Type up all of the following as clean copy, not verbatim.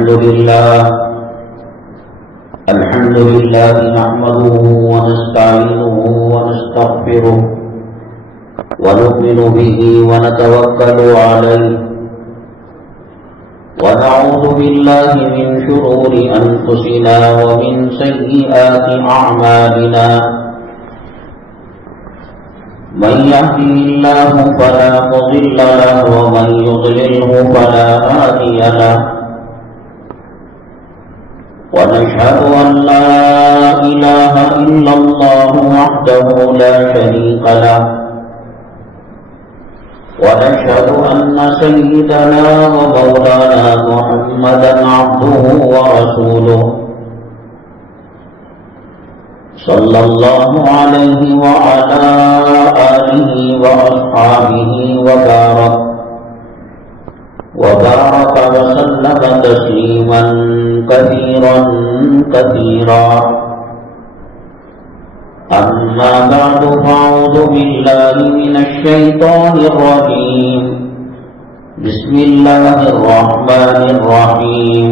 الحمد لله نحمده ونستعينه ونستغفره ونؤمن به ونتوكل عليه ونعوذ بالله من شرور أنفسنا ومن سيئات أعمالنا من يهده الله فلا مضل له ومن يضلله فلا هادي له ونشهد أن لا إله إلا الله وحده لا شريك له ونشهد أن سيدنا ومولانا محمدا عبده ورسوله صلى الله عليه وعلى آله وأصحابه وبارك وسلم تسليما كثيرا أما بعد فأعوذ بالله من الشيطان الرجيم بسم الله الرحمن الرحيم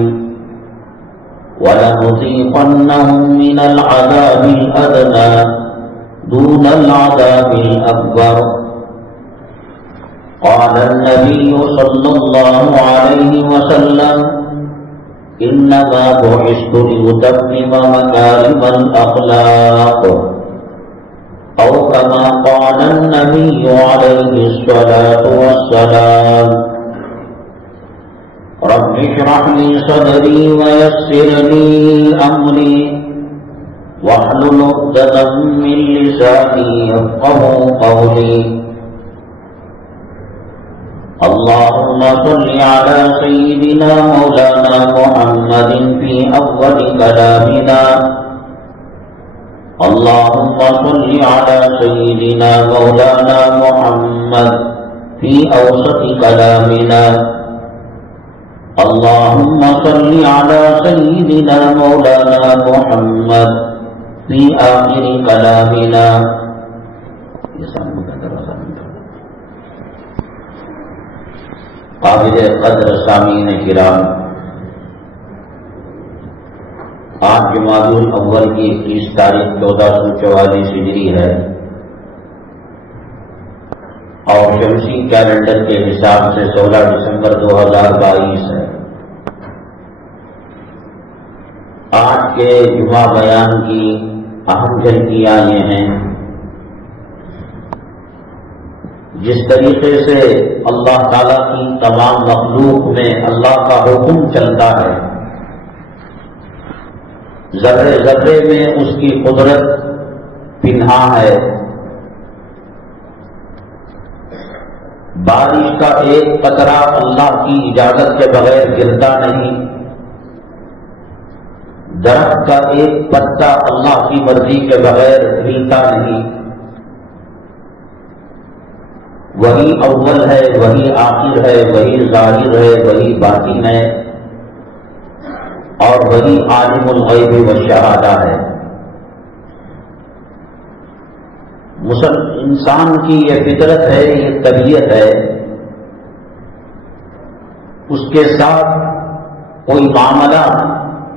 ولنذيقنهم من العذاب الأدنى دون العذاب الأكبر قال النبي صلى الله عليه وسلم إنما بعثت لأتمم مكارم الأخلاق أو كما قال النبي عليه الصلاة والسلام رب اشرح لي صدري ويسر لي أمري واحلل عقدة من لساني يفقهوا قولي اللهم صل على سيدنا مولانا محمد في أول كلامنا اللهم صل على سيدنا مولانا محمد في أوسط كلامنا اللهم صل على سيدنا مولانا محمد في آخر كلامنا قابل قدر سامعین کرام، آج جمادی الاول کی 21 تاریخ 1444 ہجری ہے اور شمسی کیلنڈر کے حساب سے 16 دسمبر 2022 ہے۔ آج کے جمعہ بیان کی اہم جھلکیاں یہ ہیں، جس طریقے سے اللہ تعالیٰ کی تمام مخلوق میں اللہ کا حکم چلتا ہے، ذرے ذرے میں اس کی قدرت پنہا ہے۔ بارش کا ایک قطرہ اللہ کی اجازت کے بغیر گرتا نہیں، درخت کا ایک پتا اللہ کی مرضی کے بغیر ہلتا نہیں۔ وہی اول ہے، وہی آخر ہے، وہی ظاہر ہے، وہی باطن ہے، اور وہی عالم الغیب والشہادہ ہے۔ انسان کی یہ فطرت ہے، یہ طبیعت ہے، اس کے ساتھ کوئی معاملہ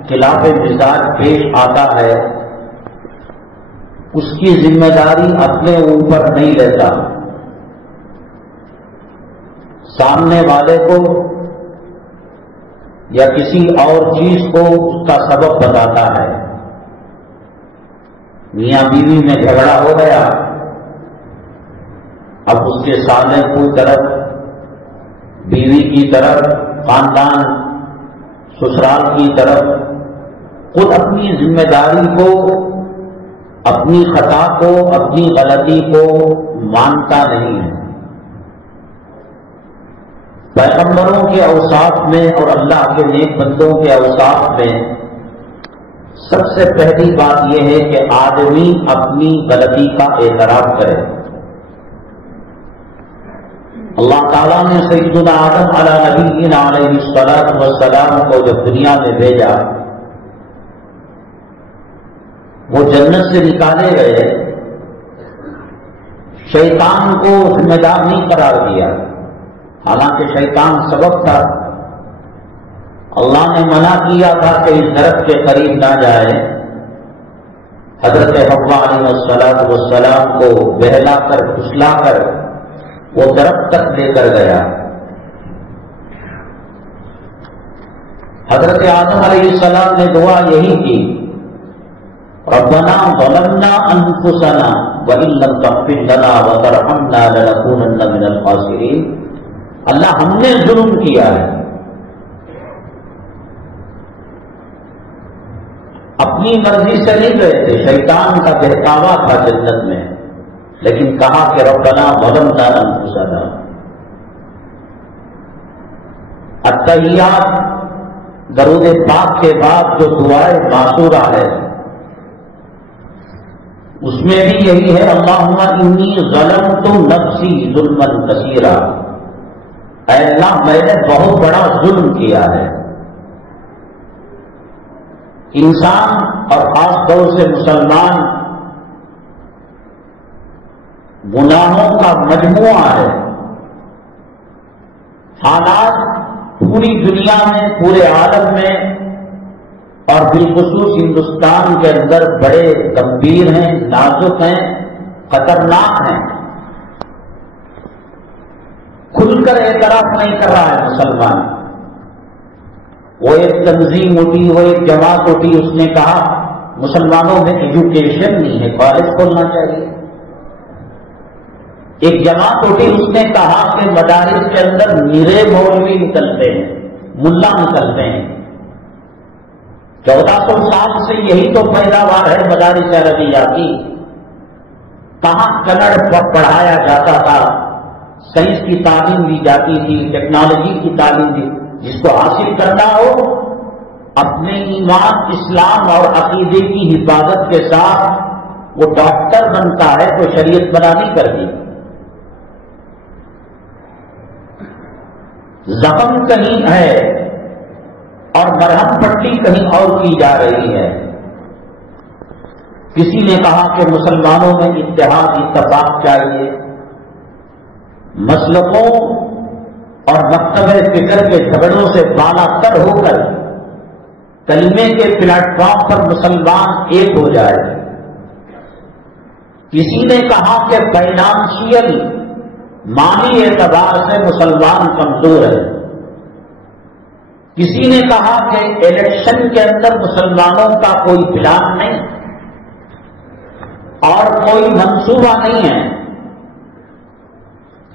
خلاف مزاج پیش آتا ہے، اس کی ذمہ داری اپنے اوپر نہیں لیتا، سامنے والے کو یا کسی اور چیز کو اس کا سبب بتاتا ہے۔ میاں بیوی میں جھگڑا ہو گیا، اب اس کے سالے کی طرف، بیوی کی طرف، خاندان سسرال کی طرف خود اپنی ذمہ داری کو، اپنی خطا کو، اپنی غلطی کو مانتا نہیں ہے۔ پیغمبروں کے اوصاف میں اور اللہ کے نیک بندوں کے اوصاف میں سب سے پہلی بات یہ ہے کہ آدمی اپنی غلطی کا اعتراف کرے۔ اللہ تعالیٰ نے سیدنا آدم علیہ نبینا علیہ السلام کو جب دنیا میں بھیجا، وہ جنت سے نکالے گئے، شیطان کو ذمہ دار نہیں قرار دیا، حالانکہ شیطان سبب تھا، اللہ نے منع کیا تھا کہ اس درخت کے قریب نہ جائے، حضرت حوا علیہ السلام کو بہلا کر پھسلا کر وہ درخت تک لے کر گیا۔ حضرت آدم علیہ السلام نے دعا یہی کی، ربنا ظلمنا انفسنا وان لم تغفر لنا وترحمنا لنكونن من الخاسرین، اللہ ہم نے ظلم کیا ہے، اپنی مرضی سے نہیں گئے تھے، شیطان کا بہکاوا تھا جنت میں، لیکن کہا کہ ربنا ظلمنا انفسنا۔ التحیات درود پاک کے بعد جو دعائے معصورہ ہے اس میں بھی یہی ہے، اللہم انی ظلمت نفسی ظلما کثیرا، اے اللہ میں نے بہت بڑا ظلم کیا ہے۔ انسان اور خاص طور سے مسلمان گناہوں کا مجموعہ ہے۔ حالات پوری دنیا میں، پورے عالم میں اور بالخصوص ہندوستان کے اندر بڑے گمبھیر ہیں، نازک ہیں، خطرناک ہیں۔ کھل کر اعتراف نہیں کر رہا ہے مسلمان۔ وہ ایک تنظیم اٹھی، وہ ایک جماعت اٹھی، اس نے کہا مسلمانوں میں ایجوکیشن نہیں ہے، کالج کھولنا چاہیے۔ ایک جماعت اٹھی، اس نے کہا کہ مدارس کے اندر نرے مولوی نکلتے ہیں، ملا نکلتے ہیں۔ 1400 سال سے یہی تو پیداوار ہے مدارس عربیہ کی۔ کہاں کنڑ پڑھایا جاتا تھا، سائنس کی تعلیم دی جاتی تھی، ٹیکنالوجی کی تعلیم دی۔ جس کو حاصل کرنا ہو اپنے ایمان، اسلام اور عقیدے کی حفاظت کے ساتھ وہ ڈاکٹر بنتا ہے، تو شریعت بنا نہیں کرتی۔ زخم کہیں ہے اور مرہم پٹی کہیں اور کی جا رہی ہے۔ کسی نے کہا کہ مسلمانوں میں اتحاد، اتفاق چاہیے، مسلکوں اور مکتب فکر کے جھگڑوں سے بالا تر ہو کر کلمے کے پلیٹ فارم پر مسلمان ایک ہو جائے۔ کسی نے کہا کہ فائنانشیل، مالی اعتبار سے مسلمان کمزور ہے۔ کسی نے کہا کہ الیکشن کے اندر مسلمانوں کا کوئی پلان نہیں اور کوئی منصوبہ نہیں ہے۔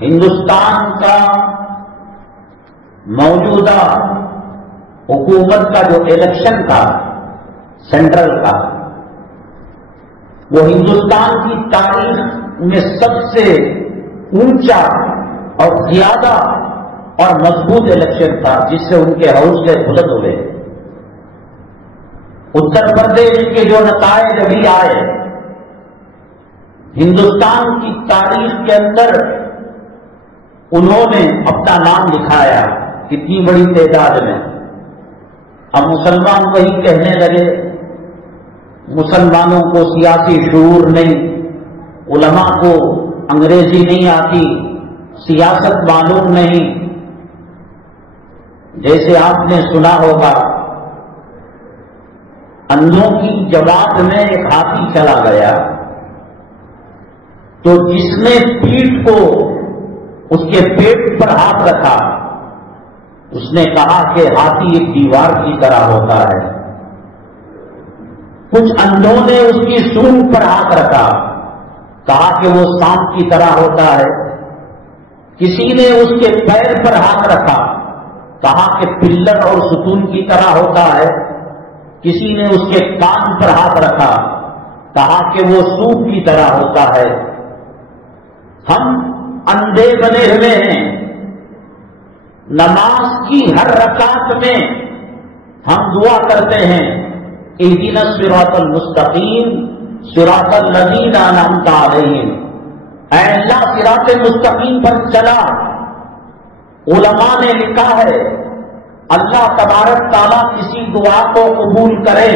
ہندوستان کا موجودہ حکومت کا جو الیکشن تھا سینٹرل کا، وہ ہندوستان کی تاریخ میں سب سے اونچا اور زیادہ اور مضبوط الیکشن تھا، جس سے ان کے حوصلے بلند ہوئے۔ اتر پردیش کے جو نتائج ابھی آئے، ہندوستان کی تاریخ کے اندر انہوں نے اپنا نام لکھایا، کتنی بڑی تعداد میں۔ اب مسلمان وہی کہنے لگے مسلمانوں کو سیاسی شعور نہیں، علماء کو انگریزی نہیں آتی، سیاست معلوم نہیں۔ جیسے آپ نے سنا ہوگا، اندھوں کی جماعت میں ایک ہاتھی چلا گیا، تو جس نے پیٹھ کو اس کے پیٹ پر ہاتھ رکھا، اس نے کہا کہ ہاتھی ایک دیوار کی طرح ہوتا ہے۔ کچھ اندھوں نے اس کی سونگ پر ہاتھ رکھا، کہا کہ وہ سانپ کی طرح ہوتا ہے۔ کسی نے اس کے پیر پر ہاتھ رکھا، کہا کہ پلر اور ستون کی طرح ہوتا ہے۔ کسی نے اس کے کان پر ہاتھ رکھا، کہا کہ وہ سوپ کی طرح ہوتا ہے۔ ہم اندھے بنے ہوئے ہیں۔ نماز کی ہر رکعت میں ہم دعا کرتے ہیں، اہدنا الصراط المستقیم صراط الذین انعمت علیہم، اے اللہ صراط مستقیم پر چلا۔ علماء نے لکھا ہے اللہ تبارک تعالیٰ کسی دعا کو قبول کرے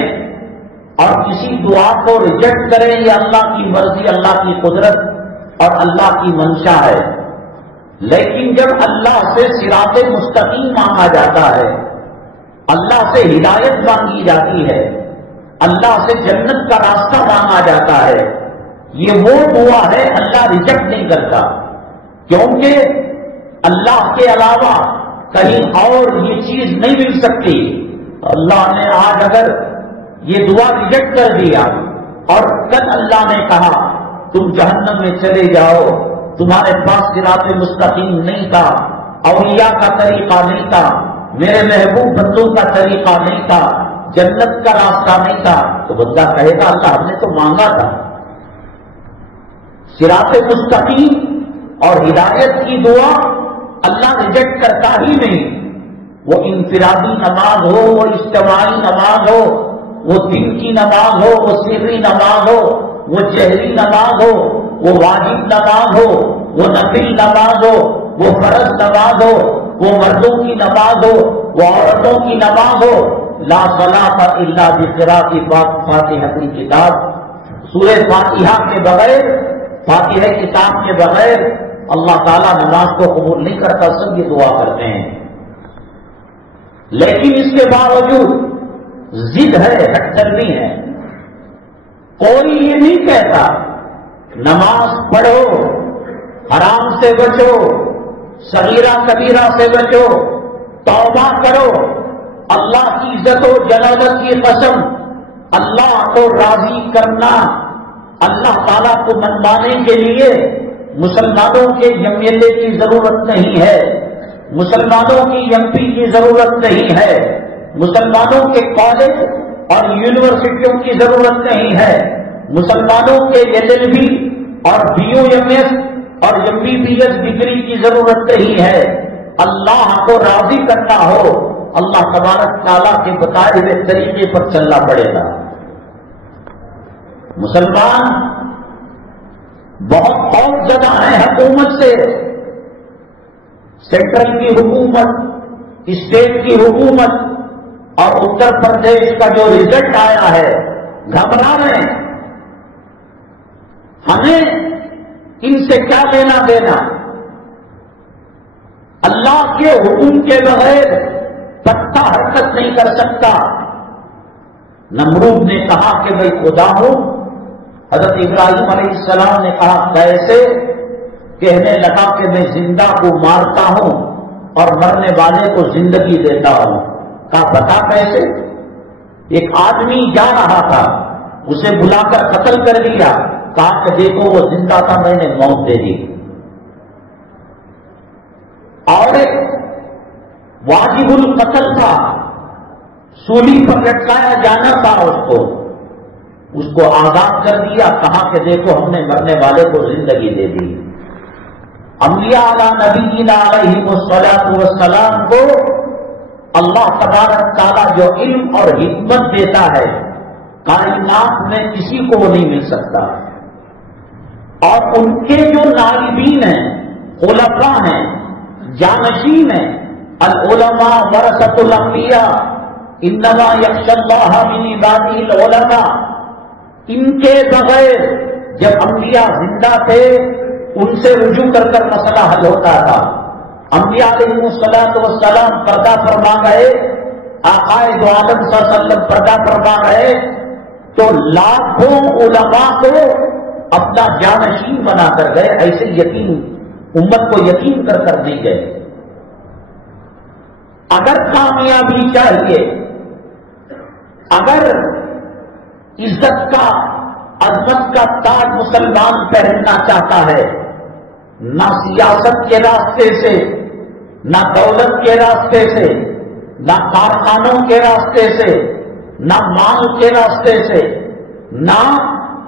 اور کسی دعا کو ریجیکٹ کرے، یہ اللہ کی مرضی، اللہ کی قدرت اور اللہ کی منشا ہے۔ لیکن جب اللہ سے صراط مستقیم مانگا جاتا ہے اللہ سے ہدایت مانگی جاتی ہے، اللہ سے جنت کا راستہ مانگا جاتا ہے، یہ وہ دعا ہے اللہ ریجیکٹ نہیں کرتا، کیونکہ اللہ کے علاوہ کہیں اور یہ چیز نہیں مل سکتی۔ اللہ نے آج اگر یہ دعا ریجیکٹ کر دیا اور کل اللہ نے کہا تم جہنم میں چلے جاؤ، تمہارے پاس صراط مستقیم نہیں تھا، اولیاء کا طریقہ نہیں تھا، میرے محبوب بندوں کا طریقہ نہیں تھا، جنت کا راستہ نہیں تھا، تو بندہ کہے گا اللہ ہم نے تو مانگا تھا۔ صراط مستقیم اور ہدایت کی دعا اللہ ریجیکٹ کرتا ہی نہیں، وہ انفرادی نماز ہو، وہ اجتماعی نماز ہو، وہ دن کی نماز ہو، وہ سری نماز ہو، وہ جہری نماز ہو، وہ واجب نماز ہو، وہ نفل نماز ہو، وہ فرض نماز ہو، وہ مردوں کی نماز ہو، وہ عورتوں کی نماز ہو۔ لا صلاۃ الا بقراءۃ فاتحۃ الکتاب، سورہ فاتحہ کے بغیر، فاتحہ کتاب کے بغیر اللہ تعالیٰ نماز کو قبول نہیں کرتا۔ سب یہ دعا کرتے ہیں، لیکن اس کے باوجود ضد ہے، ہٹ چلنی ہے۔ کوئی یہ نہیں کہتا نماز پڑھو، حرام سے بچو، صغیرہ کبیرہ سے بچو، توبہ کرو، اللہ کی عزت و جلالت کی قسم، اللہ کو راضی کرنا، اللہ تعالیٰ کو منوانے کے لیے مسلمانوں کے ایم ایل اے کی ضرورت نہیں ہے، مسلمانوں کی ایم پی کی ضرورت نہیں ہے، مسلمانوں کے کالج اور یونیورسٹیوں کی ضرورت نہیں ہے، مسلمانوں کے LLB اور BUMS اور MBBS ڈگری کی ضرورت نہیں ہے۔ اللہ کو راضی کرنا ہو، اللہ تبارک تعالیٰ کے بتائے ہوئے طریقے پر چلنا پڑے گا۔ مسلمان بہت خوف زدہ ہیں حکومت سے، سینٹرل کی حکومت، اسٹیٹ کی حکومت اور اتر پردیش کا جو رزلٹ آیا ہے، گھبرا رہے ہیں۔ ہمیں ان سے کیا لینا دینا؟ اللہ کے حکم کے بغیر پتا حرکت نہیں کر سکتا۔ نمرود نے کہا کہ میں خدا ہوں، حضرت ابراہیم علیہ السلام نے کہا کیسے؟ کہنے لگا کہ میں زندہ کو مارتا ہوں اور مرنے والے کو زندگی دیتا ہوں۔ کہا بتا کیسے؟ ایک آدمی جا رہا تھا، اسے بلا کر قتل کر دیا، کہا کہ دیکھو وہ زندہ تھا، میں نے موت دے دی۔ اور ایک واجب القتل تھا، سولی پر لٹکایا جانا تھا، اس کو آزاد کر دیا، کہا کہ دیکھو ہم نے مرنے والے کو زندگی دے دی۔ انبیاء علی نبینا علیہ الصلوۃ والسلام کو اللہ تبارک تعالیٰ جو علم اور حکمت دیتا ہے، کائنات میں کسی کو وہ نہیں مل سکتا۔ اور ان کے جو نائبین ہیں، خلفاء ہیں، جانشین ہیں، العلماء ورثۃ الانبیاء انما یخشی اللہ من عبادہ العلماء، ان کے بغیر جب انبیاء زندہ تھے ان سے رجوع کر کر مسئلہ حل ہوتا تھا۔ انبیاء علیہ الصلوۃ والسلام پردہ فرما گئے، آقا دو عالم صلی اللہ علیہ وسلم پردہ فرما گئے تو لاکھوں علماء کو اپنا جانشین بنا کر گئے، ایسے یتیم امت کو یتیم کر کر نہیں گئے۔ اگر کامیابی چاہیے، اگر عزت کا، عظمت کا تاج مسلمان پہننا چاہتا ہے، نہ سیاست کے راستے سے، نہ دولت کے راستے سے، نہ کارخانوں کے راستے سے، نہ مال کے راستے سے، نہ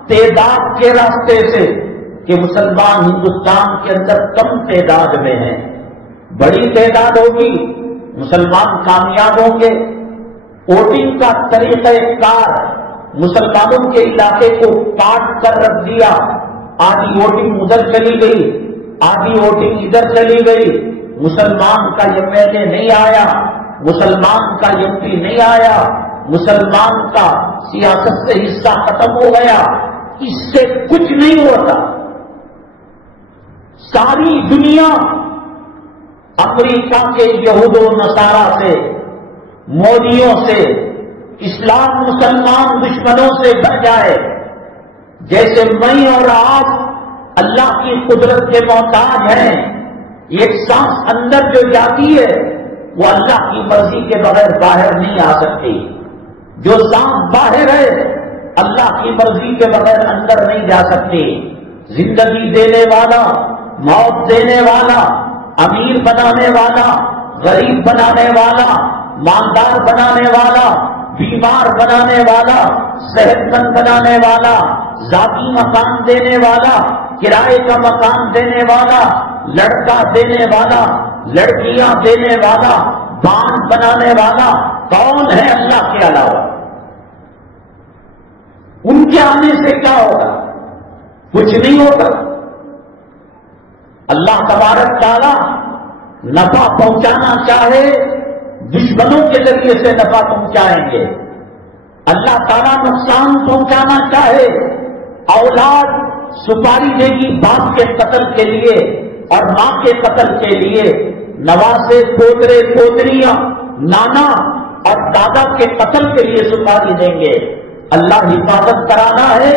تعداد کے راستے سے کہ مسلمان ہندوستان کے اندر کم تعداد میں ہیں، بڑی تعداد ہوگی، مسلمان کامیاب ہوں گے۔ ووٹنگ کا طریقہ کار مسلمانوں کے علاقے کو کاٹ کر رکھ دیا، آدھی ووٹنگ ادھر چلی گئی، آدھی ووٹنگ ادھر چلی گئی، مسلمان کا ایم ایل اے نہیں آیا، مسلمان کا ایم پی نہیں آیا، مسلمان کا سیاست سے حصہ ختم ہو گیا۔ اس سے کچھ نہیں ہوتا۔ ساری دنیا امریکہ کے یہود و نصارہ سے مودیوں سے، اسلام مسلمان دشمنوں سے بچ جائے. جیسے میں اور آپ اللہ کی قدرت کے محتاج ہیں. ایک سانس اندر جو جاتی ہے وہ اللہ کی مرضی کے بغیر باہر نہیں آ سکتی. جو سانس باہر ہے اللہ کی مرضی کے بغیر اندر نہیں جا سکتی. زندگی دینے والا، موت دینے والا، امیر بنانے والا، غریب بنانے والا، مالدار بنانے والا، بیمار بنانے والا، صحت مند بنانے والا، ذاتی مکان دینے والا، کرائے کا مکان دینے والا، لڑکا دینے والا، لڑکیاں دینے والا، باندھ بنانے والا کون ہے اللہ کے علاوہ؟ ان کے آنے سے کیا ہوگا؟ کچھ نہیں ہوگا. اللہ تبارک تعالیٰ نفع پہنچانا چاہے دشمنوں کے ذریعے سے نفع پہنچائیں گے. اللہ تعالیٰ نقصان پہنچانا چاہے اولاد سپاری دے گی باپ کے قتل کے لیے اور ماں کے قتل کے لیے، نواسے، پوترے، پوتریاں، نانا اور دادا کے قتل کے لیے سپاری دیں گے. اللہ حفاظت کرانا ہے.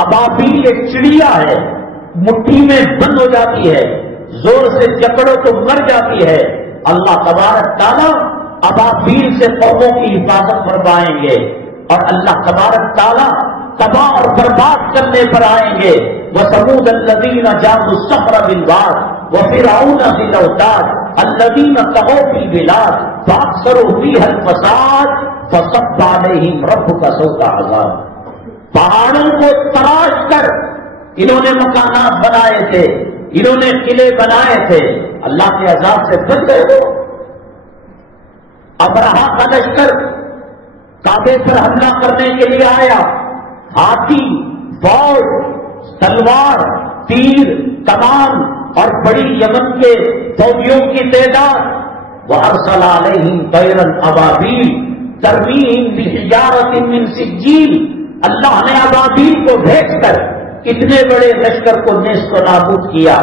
ابابیل ایک چڑیا ہے، مٹھی میں بند ہو جاتی ہے، زور سے جکڑو تو مر جاتی ہے. اللہ تبارک تعالیٰ ابابیل سے قوموں کی حفاظت فرمائیں گے اور اللہ تبارک تعالیٰ تباہ اور برباد کرنے پر آئیں گے. وَثَمُودَ الَّذِينَ جَابُوا الصَّخْرَ بِالْوَادِ وَفِرْعَوْنَ ذِي الْأَوْتَادِ الَّذِينَ طَغَوْا فِي الْبِلَادِ فَأَكْثَرُوا فِيهَا الْفَسَادَ فَصَبَّ عَلَيْهِمْ رَبُّكَ سَوْطَ عَذَابٍ. پہاڑوں کو تراش کر انہوں نے مکانات بنائے تھے، انہوں نے قلعے بنائے تھے، اللہ کے عذاب سے بچ گئے ہو. ابرہا کا لشکر کعبے پر حملہ کرنے کے لیے آیا. ہاتھی، فوج، تلوار، تیر، کمان اور بڑی یمن کے فوجیوں کی تعداد. وَأَرْسَلَ عَلَيْهِمْ طَيْرًا أَبَابِيلَ تَرْمِيهِمْ بِحِجَارَةٍ مِّن سِجِّيلٍ. اللہ نے ابابیل کو بھیج کر اتنے بڑے لشکر کو نیست و نابود کیا.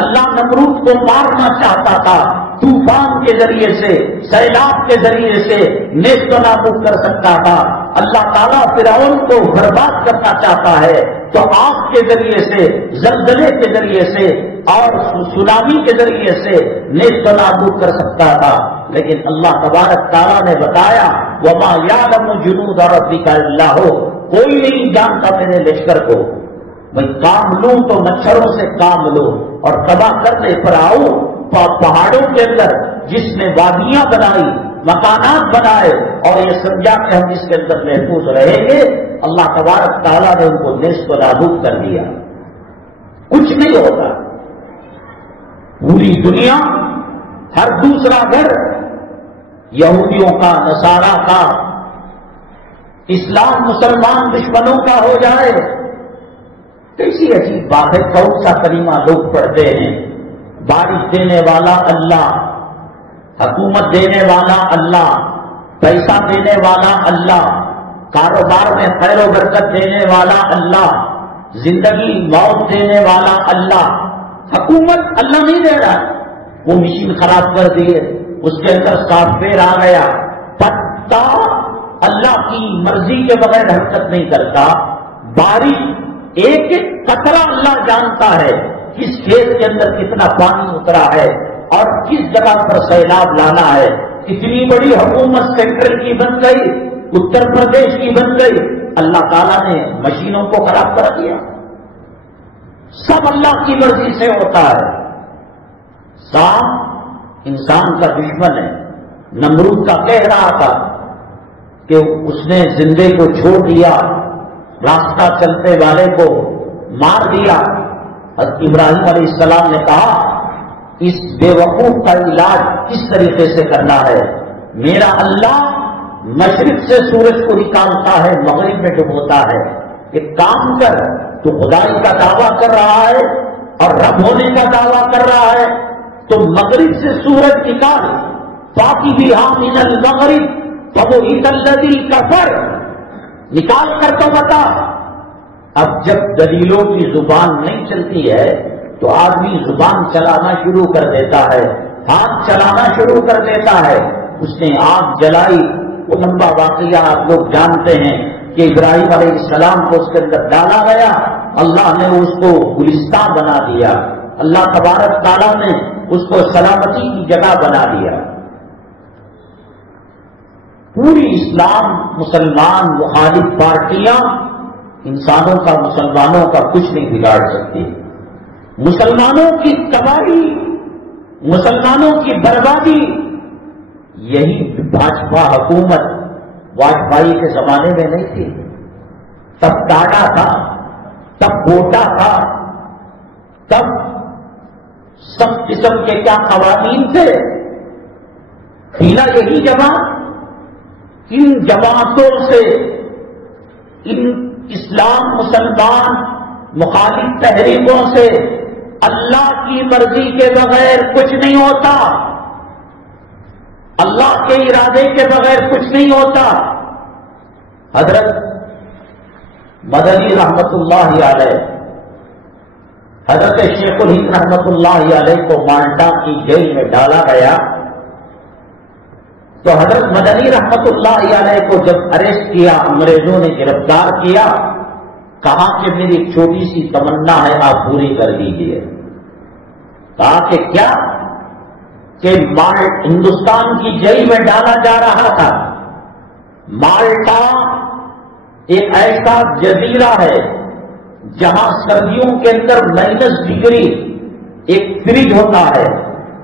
اللہ نمرود کو مارنا چاہتا تھا، طوفان کے ذریعے سے، سیلاب کے ذریعے سے نیست و نابود کر سکتا تھا. اللہ تعالیٰ فرعون کو برباد کرنا چاہتا ہے تو آگ کے ذریعے سے، زلزلے کے ذریعے سے اور سونامی کے ذریعے سے نیست و نابود کر سکتا تھا. لیکن اللہ تبارک تعالیٰ نے بتایا وَمَا يَعْلَمُ جُنُودَ رَبِّكَ إِلَّا هُوَ. کوئی نہیں جانتا میرے لشکر کو. میں کام لوں تو مچھروں سے کام لوں اور تباہ کرنے پر آؤں. پہاڑوں کے اندر جس نے وادیاں بنائی، مکانات بنائے اور یہ سمجھا کہ ہم اس کے اندر محفوظ رہیں گے، اللہ تبارک تعالیٰ نے ان کو نیست و نابود کر دیا. کچھ نہیں ہوتا. پوری دنیا، ہر دوسرا گھر یہودیوں کا، نصارا کا، اسلام مسلمان دشمنوں کا ہو جائے. کیسی عجیب بات ہے. کون سا کلمہ لوگ پڑھتے ہیں؟ بارش دینے والا اللہ، حکومت دینے والا اللہ، پیسہ دینے والا اللہ، کاروبار میں خیر و برکت دینے والا اللہ، زندگی موت دینے والا اللہ. حکومت اللہ نہیں دے رہا. وہ مشین خراب کر دیے، اس کے اندر سافٹ ویئر آ گیا، پتا اللہ کی مرضی کے بغیر حرکت نہیں کرتا. بارش ایک ایک قطرہ اللہ جانتا ہے، کس کھیت کے اندر کتنا پانی اترا ہے اور کس جگہ پر سیلاب لانا ہے. اتنی بڑی حکومت سینٹرل کی بن گئی، اتر پردیش کی بن گئی. اللہ تعالیٰ نے مشینوں کو خراب کر دیا. سب اللہ کی مرضی سے ہوتا ہے. سانپ انسان کا دشمن ہے. نمرود کا کہہ رہا تھا کہ اس نے زندے کو چھوڑ دیا، راستہ چلتے والے کو مار دیا. حضرت ابراہیم علیہ السلام نے کہا اس بے وقوف کا علاج کس طریقے سے کرنا ہے؟ میرا اللہ مشرق سے سورج کو نکالتا ہے، مغرب میں ڈبوتا ہے. ایک کام کر، تو خدائی کا دعویٰ کر رہا ہے اور رب ہونے کا دعویٰ کر رہا ہے، تو مغرب سے سورج نکال. باقی بھی من المغرب فبہت الذی کفر، نکال کر تو بتا. اب جب دلیلوں کی زبان نہیں چلتی ہے تو آدمی زبان چلانا شروع کر دیتا ہے، ہاتھ چلانا شروع کر دیتا ہے. اس نے آگ جلائی. وہ لمبا واقعہ آپ لوگ جانتے ہیں کہ ابراہیم علیہ السلام کو اس کے اندر ڈالا گیا. اللہ نے اس کو گلستان بنا دیا. اللہ تبارک تعالیٰ نے اس کو سلامتی کی جگہ بنا دیا. پوری اسلام مسلمان مخالف پارٹیاں انسانوں کا مسلمانوں کا کچھ نہیں بگاڑ سکتی. مسلمانوں کی تباہی، مسلمانوں کی بربادی یہی بھاجپا حکومت واجپئی کے زمانے میں نہیں تھی. تب ٹاٹا تھا، تب گوٹا تھا، تب سب قسم کے کیا قوانین تھے. تھی نا یہی جماعت. ان جماعتوں سے، ان اسلام مسلمان مخالف تحریکوں سے اللہ کی مرضی کے بغیر کچھ نہیں ہوتا. اللہ کے ارادے کے بغیر کچھ نہیں ہوتا. حضرت مدنی رحمت اللہ علیہ، حضرت شیخ الہند رحمت اللہ علیہ کو مالٹا کی جیل میں ڈالا گیا تو حضرت مدنی رحمت اللہ علیہ کو جب اریسٹ کیا، انگریزوں نے گرفتار کیا، کہا کہ میری ایک چھوٹی سی تمنا ہے، آپ پوری کر دیجیے. کہا کہ کیا؟ کہ ہندوستان کی جیل میں ڈالا جا رہا تھا. مالٹا ایک ایسا جزیرہ ہے جہاں سردیوں کے اندر -ڈگری ایک فریج ہوتا ہے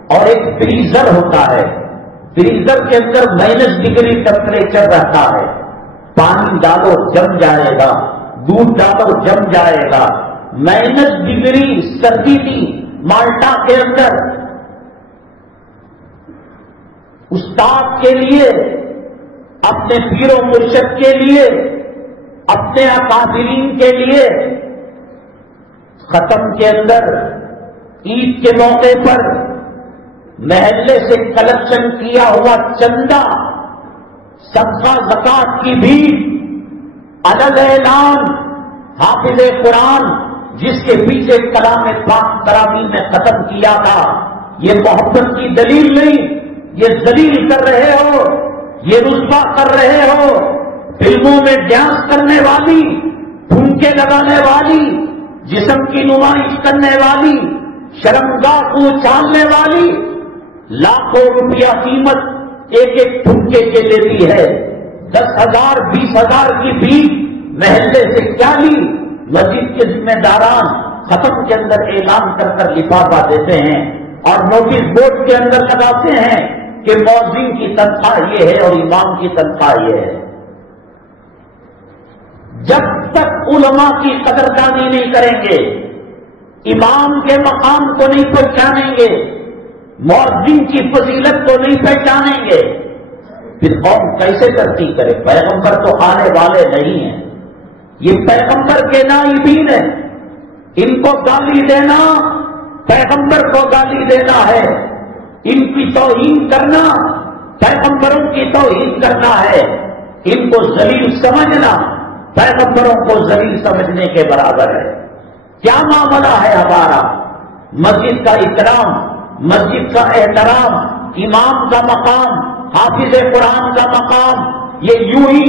اور ایک فریزر ہوتا ہے. فریزر کے اندر -ڈگری ٹمپریچر رہتا ہے. پانی ڈالو جم جائے گا، دودھ ڈالو جم جائے گا. -ڈگری سردی تھی مالٹا کے اندر. استاد کے لیے، اپنے پیر و مرشد کے لیے، اپنے اکابرین کے لیے ختم کے اندر عید کے موقع پر محلے سے کلیکشن کیا ہوا چندہ، صدقہ زکات کی بھیڑ، الگ اعلان حافظ قرآن جس کے پیچھے کلام پاک تراویح میں ختم کیا تھا. یہ محبت کی دلیل نہیں، یہ ذلیل کر رہے ہو، یہ رسوا کر رہے ہو. فلموں میں ڈانس کرنے والی، ٹھمکے لگانے والی، جسم کی نمائش کرنے والی، شرمگاہ کو اچھالنے والی، لاکھوں روپیہ قیمت ایک ایک ٹھمکے کے لیتی ہے. 10,000 20,000 کی بھیک محلے سے کیا لی؟ مسجد کے ذمہ داران ختم کے اندر اعلان کر کر لفافہ دیتے ہیں اور نوٹس بورڈ کے اندر لگاتے ہیں کہ مؤذن کی تنخواہ یہ ہے اور امام کی تنخواہ یہ ہے. جب تک علماء کی قدردانی نہیں کریں گے، امام کے مقام کو نہیں پہچانیں گے، مؤذن کی فضیلت کو نہیں پہچانیں گے، پھر قوم کیسے ترقی کرے؟ پیغمبر تو آنے والے نہیں ہیں، یہ پیغمبر کے نائبین ہیں. ان کو گالی دینا پیغمبر کو گالی دینا ہے. ان کی توہین کرنا پیغمبروں کی توہین کرنا ہے. ان کو ذلیل سمجھنا پیغمبروں کو ذلیل سمجھنے کے برابر ہے. کیا معاملہ ہے ہمارا؟ مسجد کا اکرام، مسجد کا احترام، امام کا مقام، حافظ قرآن کا مقام، یہ یوں ہی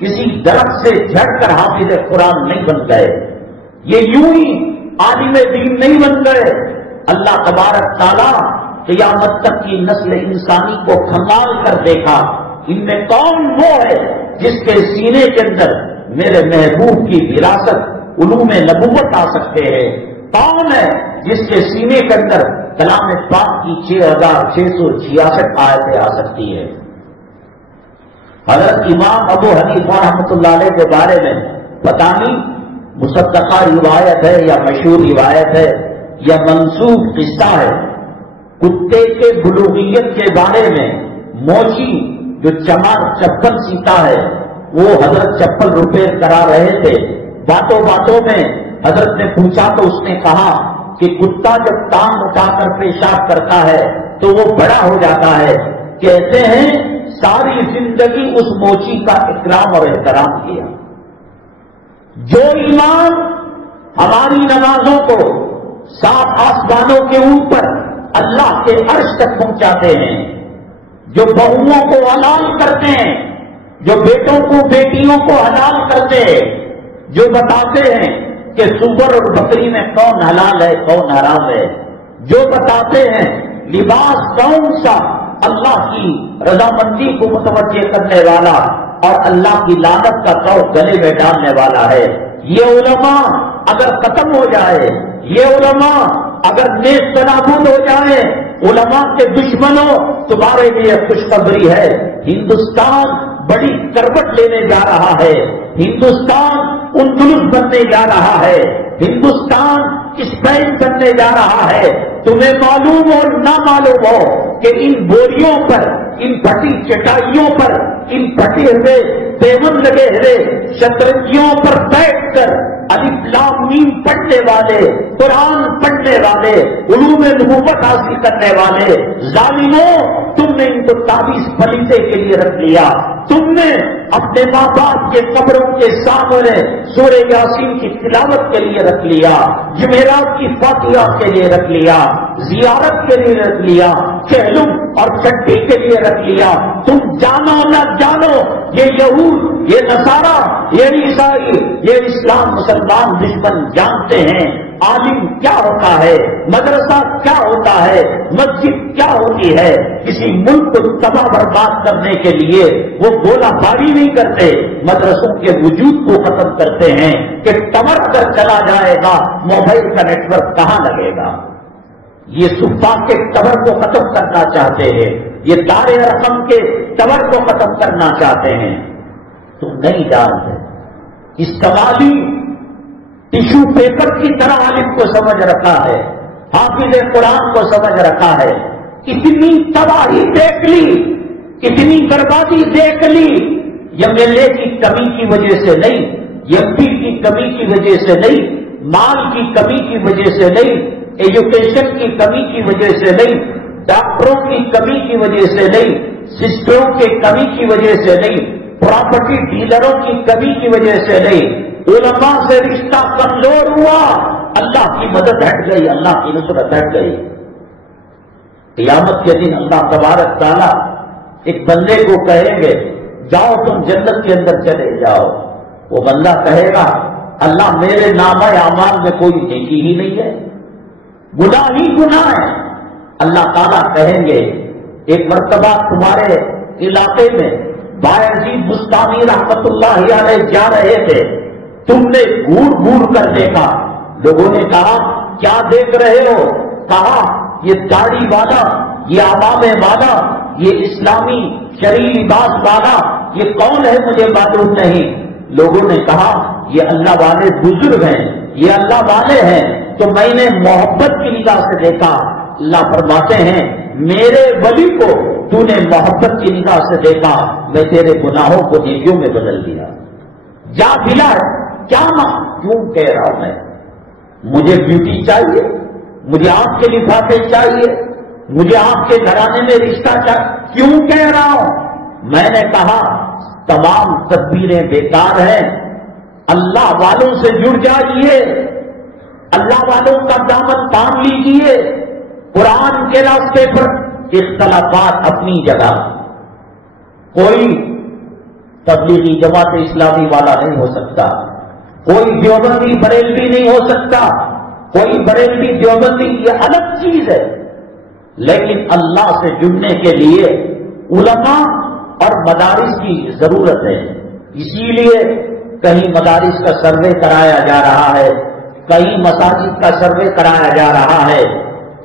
کسی درخت سے جھڑ کر حافظ قرآن نہیں بن گئے، یہ یوں ہی عالم دین نہیں بن گئے. اللہ تبارک تعالیٰ قیامت تک کی نسل انسانی کو کھنگال کر دیکھا. ان میں کون وہ ہے جس کے سینے کے اندر میرے محبوب کی وراثت علوم نبوت آ سکتے ہیں؟ کون ہے جس کے سینے کے اندر کلام پاک کی 6,666 آیتیں آ سکتی ہے؟ حضرت امام ابو حنیفہ رحمۃ اللہ علیہ کے بارے میں پتہ نہیں مصدقہ روایت ہے یا مشہور روایت ہے یا منسوب قصہ ہے. کتے کے بلوغیت کے بارے میں موچی جو چمار چپل سیتا ہے وہ حضرت چپل ریپیئر کرا رہے تھے. باتوں باتوں میں حضرت نے پوچھا تو اس نے کہا کہ کتا جب ٹانگ اٹھا کر پیشاب کرتا ہے تو وہ بڑا ہو جاتا ہے. کہتے ہیں ساری زندگی اس موچی کا اکرام اور احترام کیا. جو ایمان ہماری نمازوں کو 7 آسمانوں کے اوپر اللہ کے عرش تک پہنچاتے ہیں، جو بہوؤں کو حلال کرتے ہیں، جو بیٹوں کو بیٹیوں کو حلال کرتے ہیں، جو بتاتے ہیں کہ سور اور بکری میں کون حلال ہے کون حرام ہے، جو بتاتے ہیں لباس کون سا اللہ کی رضامندی کو متوجہ کرنے والا اور اللہ کی لعنت کا کوڑ گلے میں ڈالنے والا ہے، یہ علماء اگر ختم ہو جائے، یہ علماء اگر نیست نابود ہو جائے، علماء کے دشمنوں تمہارے لیے خوشخبری ہے، ہندوستان بڑی کروٹ لینے جا رہا ہے، ہندوستان اندلس بننے جا رہا ہے، ہندوستان اسپین بننے جا رہا ہے۔ تمہیں معلوم ہو نہ معلوم ہو کہ ان بوریوں پر، ان پھٹی چٹائیوں پر، ان پھٹے ہوئے پیون لگے ہوئے شطرنجیوں پر بیٹھ کر الف لام میم پڑھنے والے، قرآن پڑھنے والے، علوم نبوت حاصل کرنے والے ظالموں، تم نے ان کو تعویذ پلیتے کے لیے رکھ لیا، تم نے اپنے ماں باپ کے قبروں کے سامنے سورہ یاسین کی تلاوت کے لیے رکھ لیا، جمعرات کی فاتحہ کے لیے رکھ لیا، زیارت کے لیے رکھ لیا، چہلم اور چٹی کے لیے رکھ لیا۔ تم جانو نہ جانو، یہ یہود، یہ نصارہ، یہ عیسائی، یہ اسلام مسلمان دشمن جانتے ہیں عالم کیا ہوتا ہے، مدرسہ کیا ہوتا ہے، مسجد کیا ہوتی ہے۔ کسی ملک کو تباہ برباد کرنے کے لیے وہ گولہ باری نہیں کرتے، مدرسوں کے وجود کو ختم کرتے ہیں کہ ٹور اگر چلا جائے گا موبائل کا نیٹ ورک کہاں لگے گا۔ یہ صفا کے ٹور کو ختم کرنا چاہتے ہیں، یہ دار رقم کے ٹور کو ختم کرنا چاہتے ہیں۔ تم نہیں جانتے، استعمالی ٹیشو پیپر کی طرح عالم کو سمجھ رکھا ہے، حافظ قرآن کو سمجھ رکھا ہے۔ اتنی تباہی دیکھ لی، اتنی بربادی دیکھ لی، ایم ایل اے کی کمی کی وجہ سے نہیں، ایم پی کی کمی کی وجہ سے نہیں، مال کی کمی کی وجہ سے نہیں، ایجوکیشن کی کمی کی وجہ سے نہیں، ڈاکٹروں کی کمی کی وجہ سے نہیں، سسٹروں کی کمی کی وجہ سے نہیں، پراپرٹی ڈیلروں کی کمی کی وجہ سے نہیں، علماء سے رشتہ کمزور ہوا، اللہ کی مدد ہٹ گئی، اللہ کی نصرت ہٹ گئی۔ قیامت کے دن اللہ تبارک تعالیٰ ایک بندے کو کہیں گے جاؤ تم جنت کے اندر چلے جاؤ، وہ بندہ کہے گا اللہ میرے نامہ اعمال میں کوئی نیکی ہی نہیں ہے، گناہ ہی گناہ ہے۔ اللہ تعالیٰ کہیں گے ایک مرتبہ تمہارے علاقے میں بایزید بستانی رحمت اللہ علیہ جا رہے تھے، تم نے گھور گھور کر دیکھا، لوگوں نے کہا کیا دیکھ رہے ہو؟ کہا یہ داڑھی والا، یہ عوامے والا، یہ اسلامی شرعی لباس والا یہ کون ہے مجھے معلوم نہیں۔ لوگوں نے کہا یہ اللہ والے بزرگ ہیں، یہ اللہ والے ہیں، تو میں نے محبت کی نگاہ سے دیکھا۔ اللہ فرماتے ہیں میرے ولی کو تو نے محبت کی نگاہ سے دیکھا، میں تیرے گناہوں کو نیکیوں میں بدل دیا۔ جا بلا کیا کیوں کہہ رہا ہوں میں؟ مجھے بیوٹی چاہیے، مجھے آپ کے لفافے چاہیے، مجھے آپ کے گھرانے میں رشتہ چاہیے، کیوں کہہ رہا ہوں؟ میں نے کہا تمام تدبیریں بیکار ہیں، اللہ والوں سے جڑ جائیے، اللہ والوں کا دامن تھام لیجیے، قرآن کے راستے پر اختلافات اپنی جگہ، کوئی تبلیغی جماعت اسلامی والا نہیں ہو سکتا، کوئی دیوبندی بریلوی نہیں ہو سکتا، کوئی بریلوی دیوبندی یہ الگ چیز ہے، لیکن اللہ سے جڑنے کے لیے علماء اور مدارس کی ضرورت ہے۔ اسی لیے کہیں مدارس کا سروے کرایا جا رہا ہے، کہیں مساجد کا سروے کرایا جا رہا ہے۔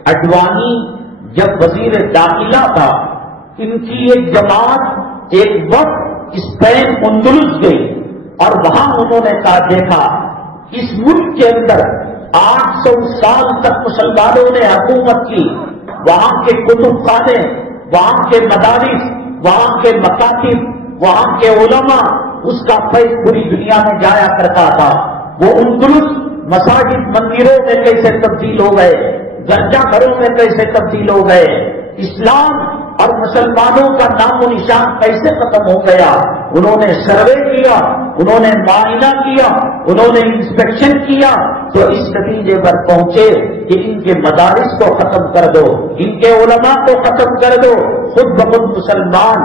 اڈوانی جب وزیر داخلہ تھا، ان کی ایک جماعت ایک وقت اسپین اندلس گئی اور وہاں انہوں نے کہا دیکھا اس ملک کے اندر 800 سال تک مسلمانوں نے حکومت کی، وہاں کے کتب خانے، وہاں کے مدارس، وہاں کے مکاتب، وہاں کے علماء، اس کا فیض پوری دنیا میں جایا کرتا تھا۔ وہ اندلس مساجد مندروں میں کیسے تبدیل ہو گئے، گرجا گھروں میں کیسے تبدیل ہو گئے، اسلام اور مسلمانوں کا نام و نشان کیسے ختم ہو گیا۔ انہوں نے سروے کیا، انہوں نے معائنہ کیا، انہوں نے انسپیکشن کیا، تو اس نتیجے پر پہنچے کہ ان کے مدارس کو ختم کر دو، ان کے علماء کو ختم کر دو، خود بخود مسلمان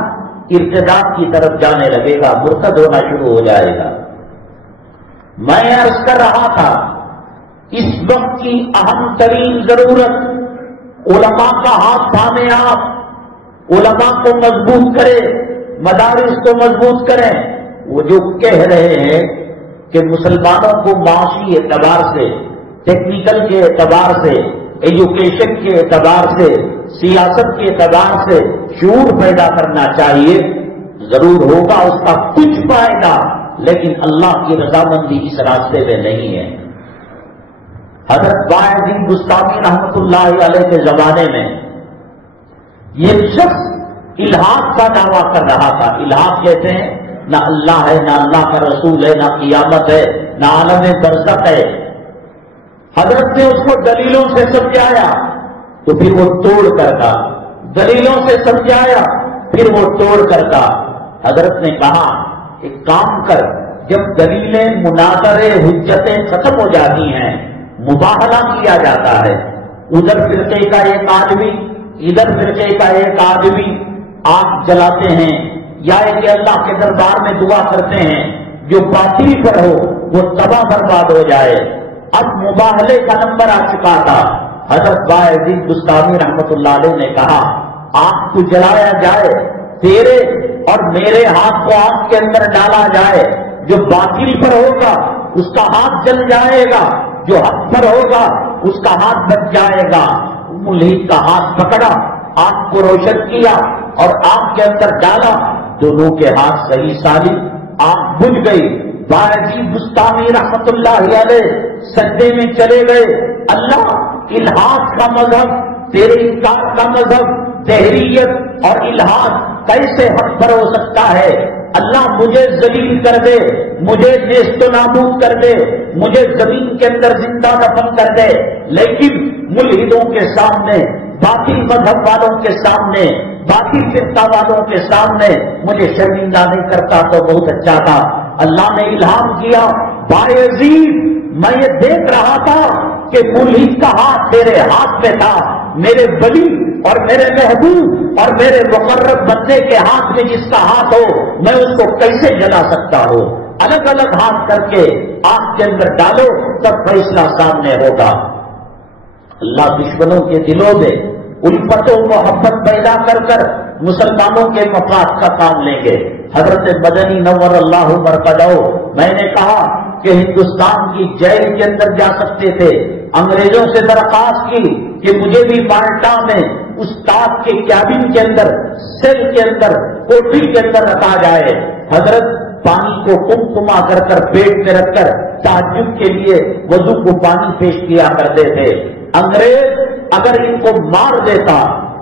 ارتداد کی طرف جانے لگے گا، مرتد ہونا شروع ہو جائے گا۔ میں عرض کر رہا تھا اس وقت کی اہم ترین ضرورت علماء کا ہاتھ تھامے، آپ علماء کو مضبوط کرے، مدارس کو مضبوط کریں۔ وہ جو کہہ رہے ہیں کہ مسلمانوں کو معاشی اعتبار سے، ٹیکنیکل کے اعتبار سے، ایجوکیشن کے اعتبار سے، سیاست کے اعتبار سے شعور پیدا کرنا چاہیے، ضرور ہوگا اس کا کچھ فائدہ، لیکن اللہ کی رضامندی اس راستے میں نہیں ہے۔ حضرت باعزید بستامی رحمت اللہ علیہ کے زمانے میں یہ شخص الحاد کا دعویٰ کر رہا تھا۔ الحاد کہتے ہیں نہ اللہ ہے، نہ اللہ کا رسول ہے، نہ قیامت ہے، نہ عالم برزخ ہے۔ حضرت نے اس کو دلیلوں سے سمجھایا تو پھر وہ توڑ کرتا، دلیلوں سے سمجھایا پھر وہ توڑ کرتا۔ حضرت نے کہا ایک کام کر، جب دلیلیں مناظرے حجتیں ختم ہو جاتی ہیں، مباہلہ کیا جاتا ہے، ادھر فرقے کا ایک آدمی ادھر فرقے کا ایک آدمی آگ جلاتے ہیں یا کہ اللہ کے دربار میں دعا کرتے ہیں جو باطل پر ہو وہ تباہ برباد ہو جائے۔ اب مباہلے کا نمبر آ چکا تھا۔ حضرت باعزید بستامی رحمت اللہ علیہ نے کہا آگ کو جلایا جائے، تیرے اور میرے ہاتھ کو آگ کے اندر ڈالا جائے، جو باطل پر ہوگا اس کا ہاتھ جل جائے گا، جو حق پر ہوگا اس کا ہاتھ بچ جائے گا۔ ملحد کا ہاتھ پکڑا، آگ کو روشن کیا اور آگ کے اندر ڈالا، دونوں کے ہاتھ صحیح سالم، آگ بجھ گئی۔ باعزید بستامی رحمت اللہ علیہ سجدے میں چلے گئے، اللہ الحاد کا مذہب، تیرے انکار کا مذہب، تحریت اور الحاد کیسے حق پر ہو سکتا ہے؟ اللہ مجھے ذلیل کر دے، مجھے نیست و نابود کر دے، مجھے زمین کے اندر زندہ دفن کر دے، لیکن ملحدوں کے سامنے، باطل مذہب والوں کے سامنے، باطل فرقہ والوں کے سامنے مجھے شرمندہ نہیں کرتا تو بہت اچھا تھا۔ اللہ نے الہام کیا، باعزید میں یہ دیکھ رہا تھا کہ ملحد کا ہاتھ تیرے ہاتھ میں تھا، میرے ولی اور میرے محبوب اور میرے مقرب بندے کے ہاتھ میں جس کا ہاتھ ہو میں اس کو کیسے جلا سکتا ہوں؟ الگ الگ ہاتھ کر کے آگ کے اندر ڈالو تب فیصلہ سامنے ہوگا۔ اللہ دشمنوں کے دلوں میں الفت و محبت پیدا کر کر مسلمانوں کے مفاد کا کام لیں گے۔ حضرت مدنی نور اللہ مرقدہ، میں نے کہا کہ ہندوستان کی جیل کے اندر جا سکتے تھے، انگریزوں سے درخواست کی کہ مجھے بھی مالٹا میں استاد کے کیبن کے اندر، سیل کے اندر، کوٹری کے اندر رکھا جائے۔ حضرت پانی کو کمکما کر پیٹ میں رکھ کر تہجد کے لیے وضو کو پانی پیش کیا کرتے تھے۔ انگریز اگر ان کو مار دیتا،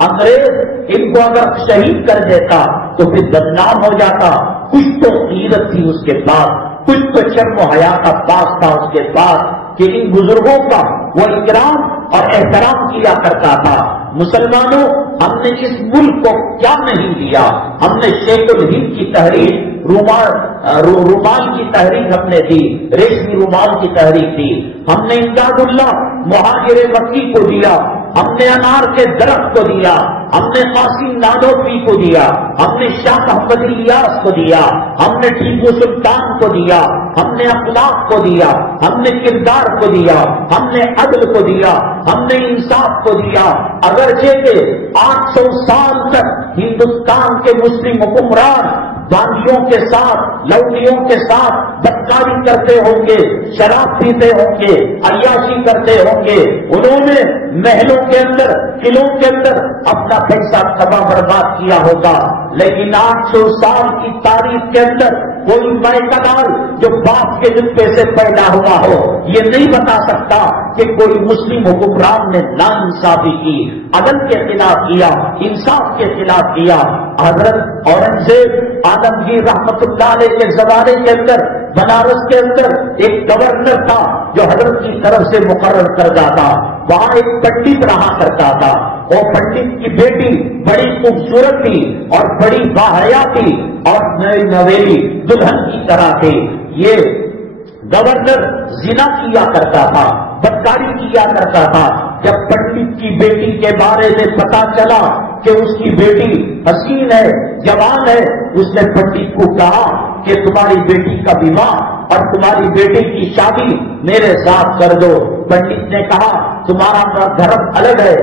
انگریز ان کو اگر شہید کر دیتا تو پھر بدنام ہو جاتا۔ کچھ تو غیرت تھی اس کے پاس، کچھ تو شرم و حیا کا پاس تھا اس کے پاس کہ ان بزرگوں کا وہ اکرام اور احترام کیا کرتا تھا۔ مسلمانوں، ہم نے اس ملک کو کیا نہیں دیا؟ ہم نے شیخ الہند کی تحریک، رومال کی تحریک ہم نے دی، ریشمی رومال کی تحریک دی، ہم نے امداد اللہ مہاجر مکی کو دیا، ہم نے انار کے درخت کو دیا، ہم نے قاسم نانوتوی کو دیا، ہم نے شاہ محمد الیاس کو دیا، ہم نے ٹیپو سلطان کو دیا، ہم نے اخلاق کو دیا، ہم نے کردار کو دیا، ہم نے عدل کو دیا، ہم نے انصاف کو دیا۔ اگرچہ کہ 800 سال تک ہندوستان کے مسلم حکمران باندیوں کے ساتھ، لوٹیوں کے ساتھ بدکاری کرتے ہوں گے، شراب پیتے ہوں گے، عیاشی کرتے ہوں گے، انہوں نے محلوں کے اندر، قلعوں کے اندر اپنا پیسہ تباہ برباد کیا ہوگا، لیکن 800 سال کی تاریخ کے اندر کوئی میکدار جو باپ کے جوتے سے پیدا ہوا ہو یہ نہیں بتا سکتا کہ کوئی مسلم حکمران نے ناانصافی کی، عدل کے خلاف کیا، انصاف کے خلاف کیا۔ حضرت اورنگزیب عالمگیر رحمت اللہ علیہ کے زمانے کے اندر بنارس کے اندر ایک گورنر تھا جو حضرت کی طرف سے مقرر کردہ تھا، وہاں ایک پنڈت رہا کرتا تھا، وہ پنڈت کی بیٹی بڑی خوبصورت تھی اور بڑی باحیا تھی اور نئی نویلی دلہن کی طرح تھی۔ یہ گورنر زنا کیا کرتا تھا، بدکاری کیا کرتا تھا، جب پنڈت کی بیٹی کے بارے میں پتا چلا کہ اس کی بیٹی حسین ہے، جوان ہے، اس نے پنڈت کو کہا کہ تمہاری بیٹی کا بیواہ اور تمہاری بیٹی کی شادی میرے ساتھ کر دو۔ پنڈت نے کہا تمہارا دھرم الگ ہے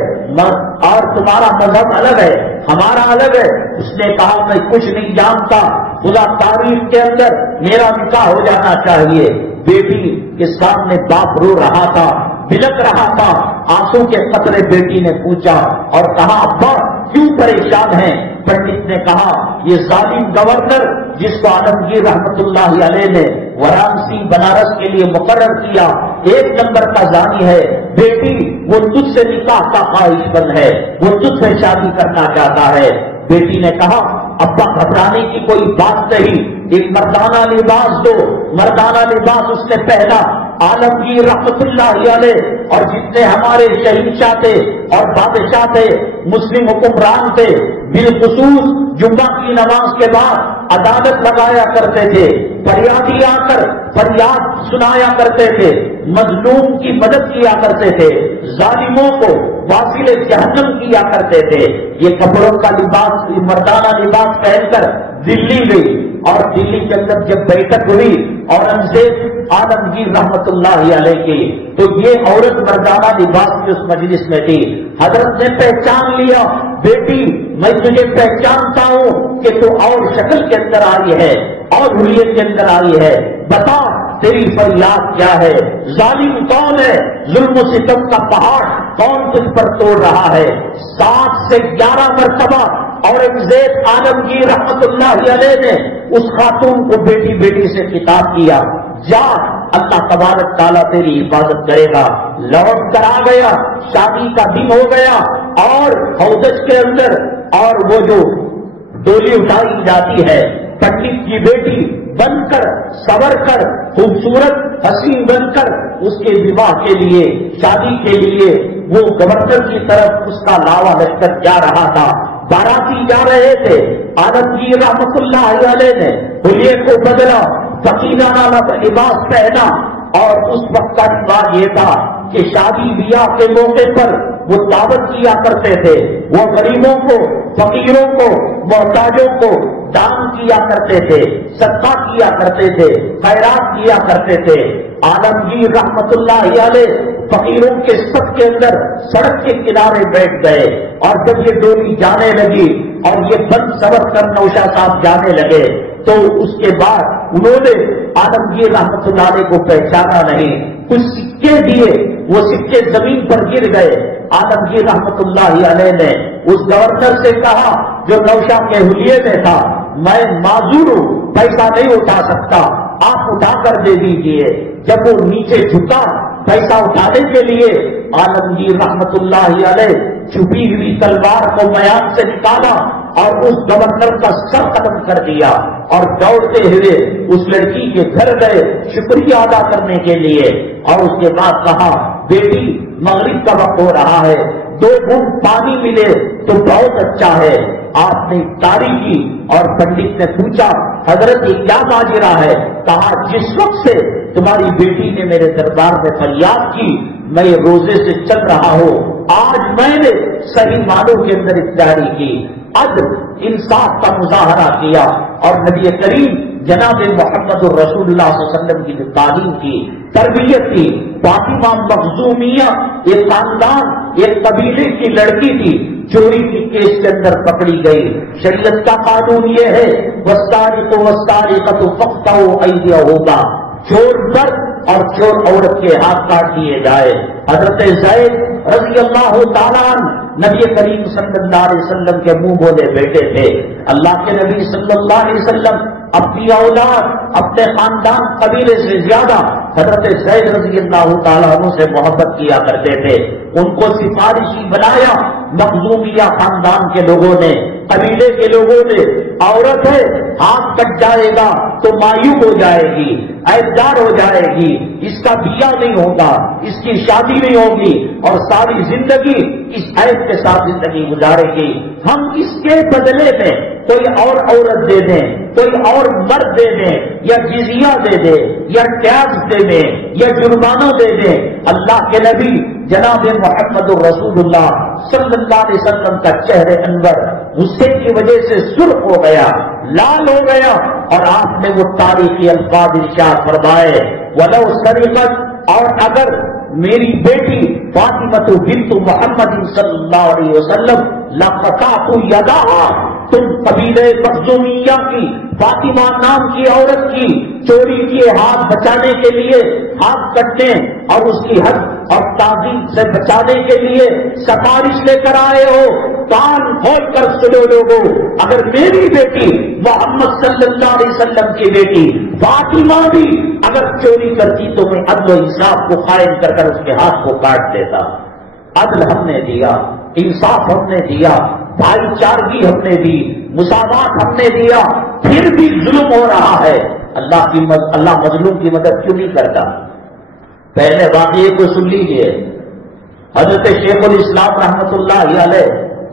اور تمہارا مذہب الگ ہے، ہمارا الگ ہے۔ اس نے کہا میں کچھ نہیں جانتا، خدا تاریخ کے اندر میرا نکاح ہو جانا چاہیے۔ بیٹی کے سامنے باپ رو رہا تھا، بلک رہا تھا، آنسو کے قطرے بیٹی نے پوچھا اور کہا ابا کیوں پریشان ہیں؟ پنڈت نے کہا یہ ظالم گورنر جس کو عالمگیر رحمت اللہ علیہ نے وارانسی بنارس کے لیے مقرر کیا، 1 نمبر کا زانی ہے، بیٹی وہ تجھ سے نکاح کا خواہش مند ہے، وہ تجھ سے شادی کرنا چاہتا ہے۔ بیٹی نے کہا ابا گھبرانے کی کوئی بات نہیں، ایک مردانہ لباس دو۔ مردانہ لباس اس نے پہنا۔ عالمگیر رحمت اللہ علیہ اور جتنے ہمارے شہنشاہ تھے اور بادشاہ تھے، مسلم حکمران تھے، بالخصوص جمعہ کی نماز کے بعد عدالت لگایا کرتے تھے، فریادی آ کر فریاد سنایا کرتے تھے، مظلوم کی مدد کیا کرتے تھے، ظالموں کو واصل جہنم کیا کرتے تھے۔ یہ کپڑوں کا لباس، مردانہ لباس پہن کر دلی گئی اور دلی کے اندر جب بیٹھک ہوئی اورنگزیب عالمگیر رحمت اللہ علیہ کی، تو یہ عورت مردانہ لباس کی اس مجلس میں تھی۔ حضرت نے پہچان لیا، بیٹی میں تجھے پہچانتا ہوں کہ تو اور شکل کے اندر آئی ہے اور حلیت کے اندر آئی ہے، بتا تیری فریاد کیا ہے؟ ظالم کون ہے؟ ظلم و ستم کا پہاڑ کون تجھ پر توڑ رہا ہے؟ 7 سے 11 مرتبہ اورنگزیب عالمگیر رحمت اللہ علیہ نے اس خاتون کو بیٹی بیٹی سے خطاب کیا، جا اللہ تبارک تعالیٰ تیری حفاظت کرے گا۔ لوٹ کر آ گیا، شادی کا دن ہو گیا اور حوض کے اندر اور وہ جو ڈولی اٹھائی جاتی ہے، پنڈت کی بیٹی بن کر سور کر خوبصورت حسین بن کر اس کے وواہ کے لیے، شادی کے لیے وہ گورنر کی طرف اس کا لاوا لشکر جا رہا تھا، باراتی جا رہے تھے۔ عالمگیر رحمت اللہ علیہ نے حلیے کو بدلا، فقیرانہ لباس پہنا اور اس وقت کا رواج یہ تھا کہ شادی بیاہ کے موقع پر وہ دعوت کیا کرتے تھے، وہ غریبوں کو، فقیروں کو، محتاجوں کو دان کیا کرتے تھے، صدقہ کیا کرتے تھے، خیرات کیا کرتے تھے۔ عالمگیر رحمت اللہ علیہ فقیروں کے صف کے اندر سڑک کے کنارے بیٹھ گئے اور جب یہ ڈولی جانے لگی اور یہ بند سبر کر نوشا صاحب جانے لگے تو اس کے بعد انہوں نے عالمگیر رحمت اللہ علیہ کو پہچانا نہیں، کچھ سکے دیے، وہ سکے زمین پر گر گئے۔ عالمگیر رحمت اللہ علیہ نے اس گورنر سے کہا جو نوشا کے حلیے میں تھا، میں معذور ہوں، پیسہ نہیں اٹھا سکتا، آپ اٹھا کر دے دیجیے۔ جب وہ نیچے جھکا پیسہ اٹھانے کے لیے، عالمگیر رحمت اللہ علیہ چھپی ہوئی تلوار کو میان سے نکالا اور اس گورنر کا سر ختم کر دیا اور دوڑتے ہوئے اس لڑکی کے گھر گئے شکریہ ادا کرنے کے لیے، اور اس کے بعد کہا بیٹی مغرب کا وقت ہو رہا ہے، 2 بوند پانی ملے تو بہت اچھا ہے۔ آپ نے افطاری کی اور پنڈت نے پوچھا حضرت یہ کیا ماجرا ہے؟ کہا جس وقت سے تمہاری بیٹی نے میرے دربار میں فریاد کی میں یہ روزے سے چل رہا ہوں، آج میں نے صحیح معنوں کے اندر افطاری کی، عدل انصاف کا مظاہرہ کیا اور نبی کریم جناب محمد الرسول اللہ صلی اللہ علیہ وسلم کی جو تعلیم کی، تربیت کی۔ فاطمہ مخزومیہ ایک خاندان، ایک قبیلے کی لڑکی تھی، چوری کی کیس کے اندر پکڑی گئی۔ شریعت کا قانون یہ ہے والسارق والسارقۃ فاقطعوا ایدیہما، چور مرد اور چور عورت کے ہاتھ کاٹ دیے جائے۔ حضرت زید رضی اللہ تعالیٰ عنہ نبی کریم صلی اللہ علیہ وسلم کے منہ بولے بیٹے تھے۔ اللہ کے نبی صلی اللہ علیہ وسلم اپنی اولاد، اپنے خاندان قبیلے سے زیادہ حضرت زید رضی اللہ تعالیٰ عنہ سے محبت کیا کرتے تھے۔ ان کو سفارشی بنایا مخزومیہ خاندان کے لوگوں نے، قبیلے کے لوگوں نے۔ عورت ہے، ہاتھ کٹ جائے گا تو مایوب ہو جائے گی، عیبدار ہو جائے گی، اس کا بیاہ نہیں ہوگا، اس کی شادی نہیں ہوگی اور ساری زندگی اس عیب کے ساتھ زندگی گزارے گی۔ ہم اس کے بدلے میں کوئی اور عورت دے دیں، کوئی اور مرد دے دیں، یا جزیہ دے دیں، یا ٹیکس دے دیں، یا جرمانہ دے دیں۔ اللہ کے نبی جناب محمد رسول اللہ صلی اللہ علیہ وسلم کا چہرے انور غصے کی وجہ سے سرخ ہو گیا، لال ہو گیا، اور آپ نے وہ تاریخی الفاظ ارشاد فرمائے، وَلَوْ سَرِقَتْ، اور اگر میری بیٹی فاطمہ بنت محمد صلی اللہ علیہ وسلم لَقَطَعْتُ يَدَهَا، تم قبیلہ مخزومیہ کی فاطمہ نام کی عورت کی چوری کے ہاتھ بچانے کے لیے ہاتھ کٹنے اور اس کی حد اور تعظیم سے بچانے کے لیے سفارش لے کر آئے ہو، کان کھول کر سنو لوگوں، اگر میری بیٹی محمد صلی اللہ علیہ وسلم کی بیٹی فاطمہ بھی اگر چوری کرتی تو میں عدل و انصاف کو قائم کر کر اس کے ہاتھ کو کاٹ دیتا۔ عدل ہم نے دیا، انصاف ہم نے دیا، بھائی چارگی ہم نے دی، مساوات ہم نے دیا، پھر بھی ظلم ہو رہا ہے۔ اللہ مظلوم کی مدد کیوں نہیں کرتا؟ پہلے واقعے کو سن لیجیے۔ حضرت شیخ الاسلام رحمۃ اللہ علیہ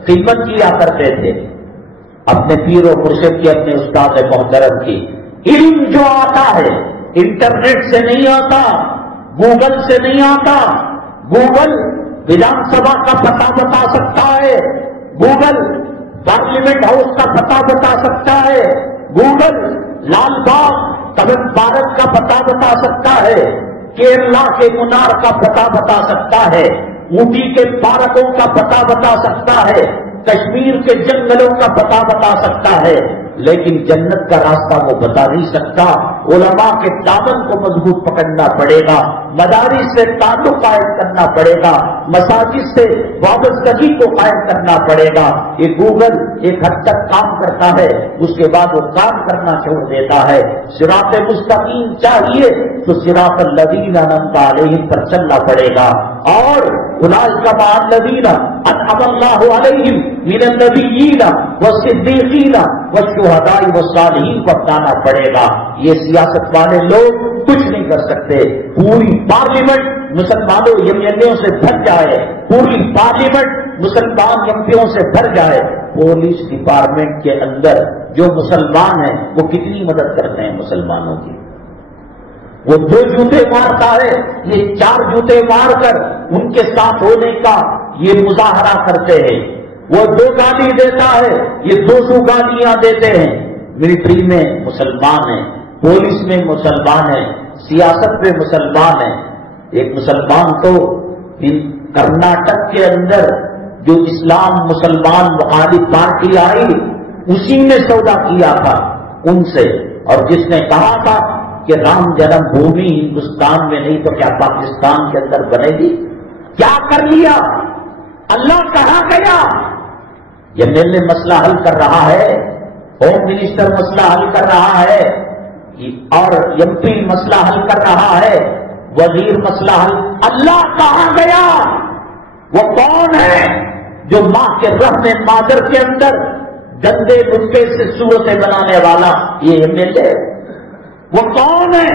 خدمت کیا کرتے تھے اپنے پیر و مرشد کی، اپنے استاد محترم کی۔ علم جو آتا ہے انٹرنیٹ سے نہیں آتا، گوگل سے نہیں آتا۔ گوگل ودھان سبھا کا پتہ بتا سکتا ہے، گوگل پارلیمنٹ ہاؤس کا پتہ بتا سکتا ہے، گوگل لال باغ کمن پارک کا پتہ بتا سکتا ہے، کیرلا کے منار کا پتہ بتا سکتا ہے، اوٹی کے پارکوں کا پتہ بتا سکتا ہے، کشمیر کے جنگلوں کا پتہ بتا سکتا ہے، لیکن جنت کا راستہ وہ بتا نہیں سکتا۔ علماء کے دامن کو مضبوط پکڑنا پڑے گا، مدارس سے تعلق قائم کرنا پڑے گا، مساجد سے وابستگی کو قائم کرنا پڑے گا۔ یہ گوگل ایک حد تک کام کرتا ہے، اس کے بعد وہ کام کرنا چھوڑ دیتا ہے۔ صراط مستقیم چاہیے تو صراط الذین انعمت علیہم پر چلنا پڑے گا، اور اولئک مع الذین انعم اللہ علیہم من النبیین والصدیقین والشہداء والصالحین کو اپنانا پڑے گا۔ یہ سیاست والے لوگ کچھ نہیں کر سکتے۔ پوری پارلیمنٹ مسلمانوں ایم ایل اے سے بھر جائے، پوری پارلیمنٹ مسلمان ایم پیوں سے بھر جائے، پولیس ڈپارٹمنٹ کے اندر جو مسلمان ہیں وہ کتنی مدد کرتے ہیں مسلمانوں کی؟ وہ 2 جوتے مارتا ہے، یہ 4 جوتے مار کر ان کے ساتھ ہونے کا یہ مظاہرہ کرتے ہیں۔ وہ 2 گالی دیتا ہے، یہ 200 گالیاں دیتے ہیں۔ ملٹری میں مسلمان ہیں، پولیس میں مسلمان ہیں، سیاست میں مسلمان ہیں۔ ایک مسلمان تو کرناٹک کے اندر جو اسلام مسلمان مخالف پارٹی آئی اسی نے سودا کیا تھا ان سے، اور جس نے کہا تھا کہ رام جنم بھومی ہندوستان میں نہیں تو کیا پاکستان کے اندر بنے گی، کیا کر لیا؟ اللہ کہاں گیا؟ یہ میرے مسئلہ حل کر رہا ہے، ہوم منسٹر مسئلہ حل کر رہا ہے، اور ایم پی مسئلہ حل کر رہا ہے، وزیر مسئلہ حل۔ اللہ کہاں گیا؟ وہ کون ہے جو ماں کے رحم مادر کے اندر گندے نطفے سے صورتیں بنانے والا؟ یہ ایم ایل اے۔ وہ کون ہے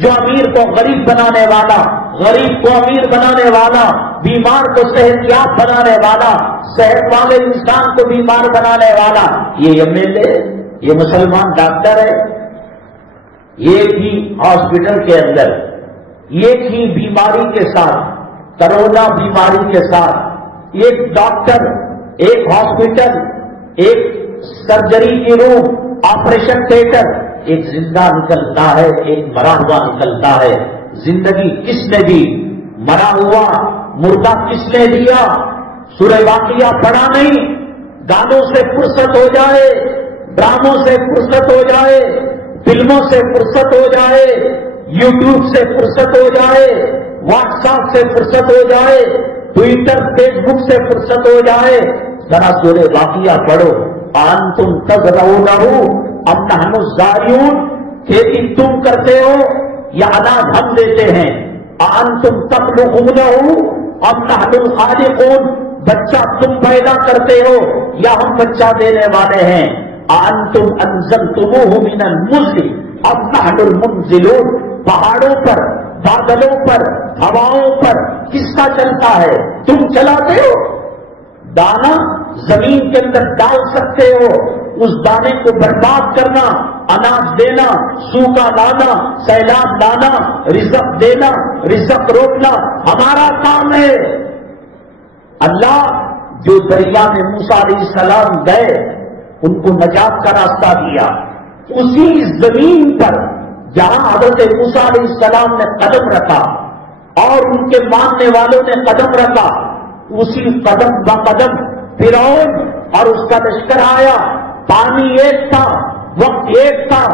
جو امیر کو غریب بنانے والا، غریب کو امیر بنانے والا، بیمار کو صحت یاب بنانے والا، صحت والے انسان کو بیمار بنانے والا؟ یہ ایم ایل اے، یہ مسلمان ڈاکٹر ہے۔ ایک ہی ہاسپٹل کے اندر ایک ہی بیماری کے ساتھ، کرونا بیماری کے ساتھ، ایک ڈاکٹر، ایک ہاسپٹل، ایک سرجری کی روم، آپریشن تھیٹر، ایک زندہ نکلتا ہے، ایک مرا ہوا نکلتا ہے۔ زندگی کس نے دی؟ مرا ہوا مردہ کس نے دیا؟ سورہ واقعہ پڑھا نہیں؟ گانوں سے فرصت ہو جائے، ڈراموں سے فرصت ہو جائے، فلموں سے فرصت ہو جائے، یوٹیوب سے فرصت ہو جائے، واٹس ایپ سے فرصت ہو جائے، ٹویٹر فیس بک سے فرصت ہو جائے، ذرا سورہ واقعہ پڑھو۔ انتم تزرعونہ ام نحن الزارعون، کھیتی تم کرتے ہو یا اناج ہم دیتے ہیں؟ انتم تخلقونہ ام نحن الخالقون، بچہ تم پیدا کرتے ہو یا ہم بچہ دینے والے ہیں؟ انتم انزلتموہ من المزل ام نحن المنزلون، پہاڑوں پر، بادلوں پر، ہواؤں پر کس کا چلتا ہے؟ تم چلاتے ہو؟ دانا زمین کے اندر ڈال سکتے ہو، اس دانے کو برباد کرنا اناج دینا، سوکھا لانا، سیلاب لانا، رزق دینا، رزق روکنا ہمارا کام ہے۔ اللہ جو دریا میں موسیٰ علیہ السلام گئے ان کو نجات کا راستہ دیا، اسی زمین پر جہاں حضرت موسیٰ علیہ السلام نے قدم رکھا اور ان کے ماننے والوں نے قدم رکھا، اسی قدم با قدم فرعون اور اس کا لشکر آیا۔ پانی ایک تھا، وقت ایک تھا،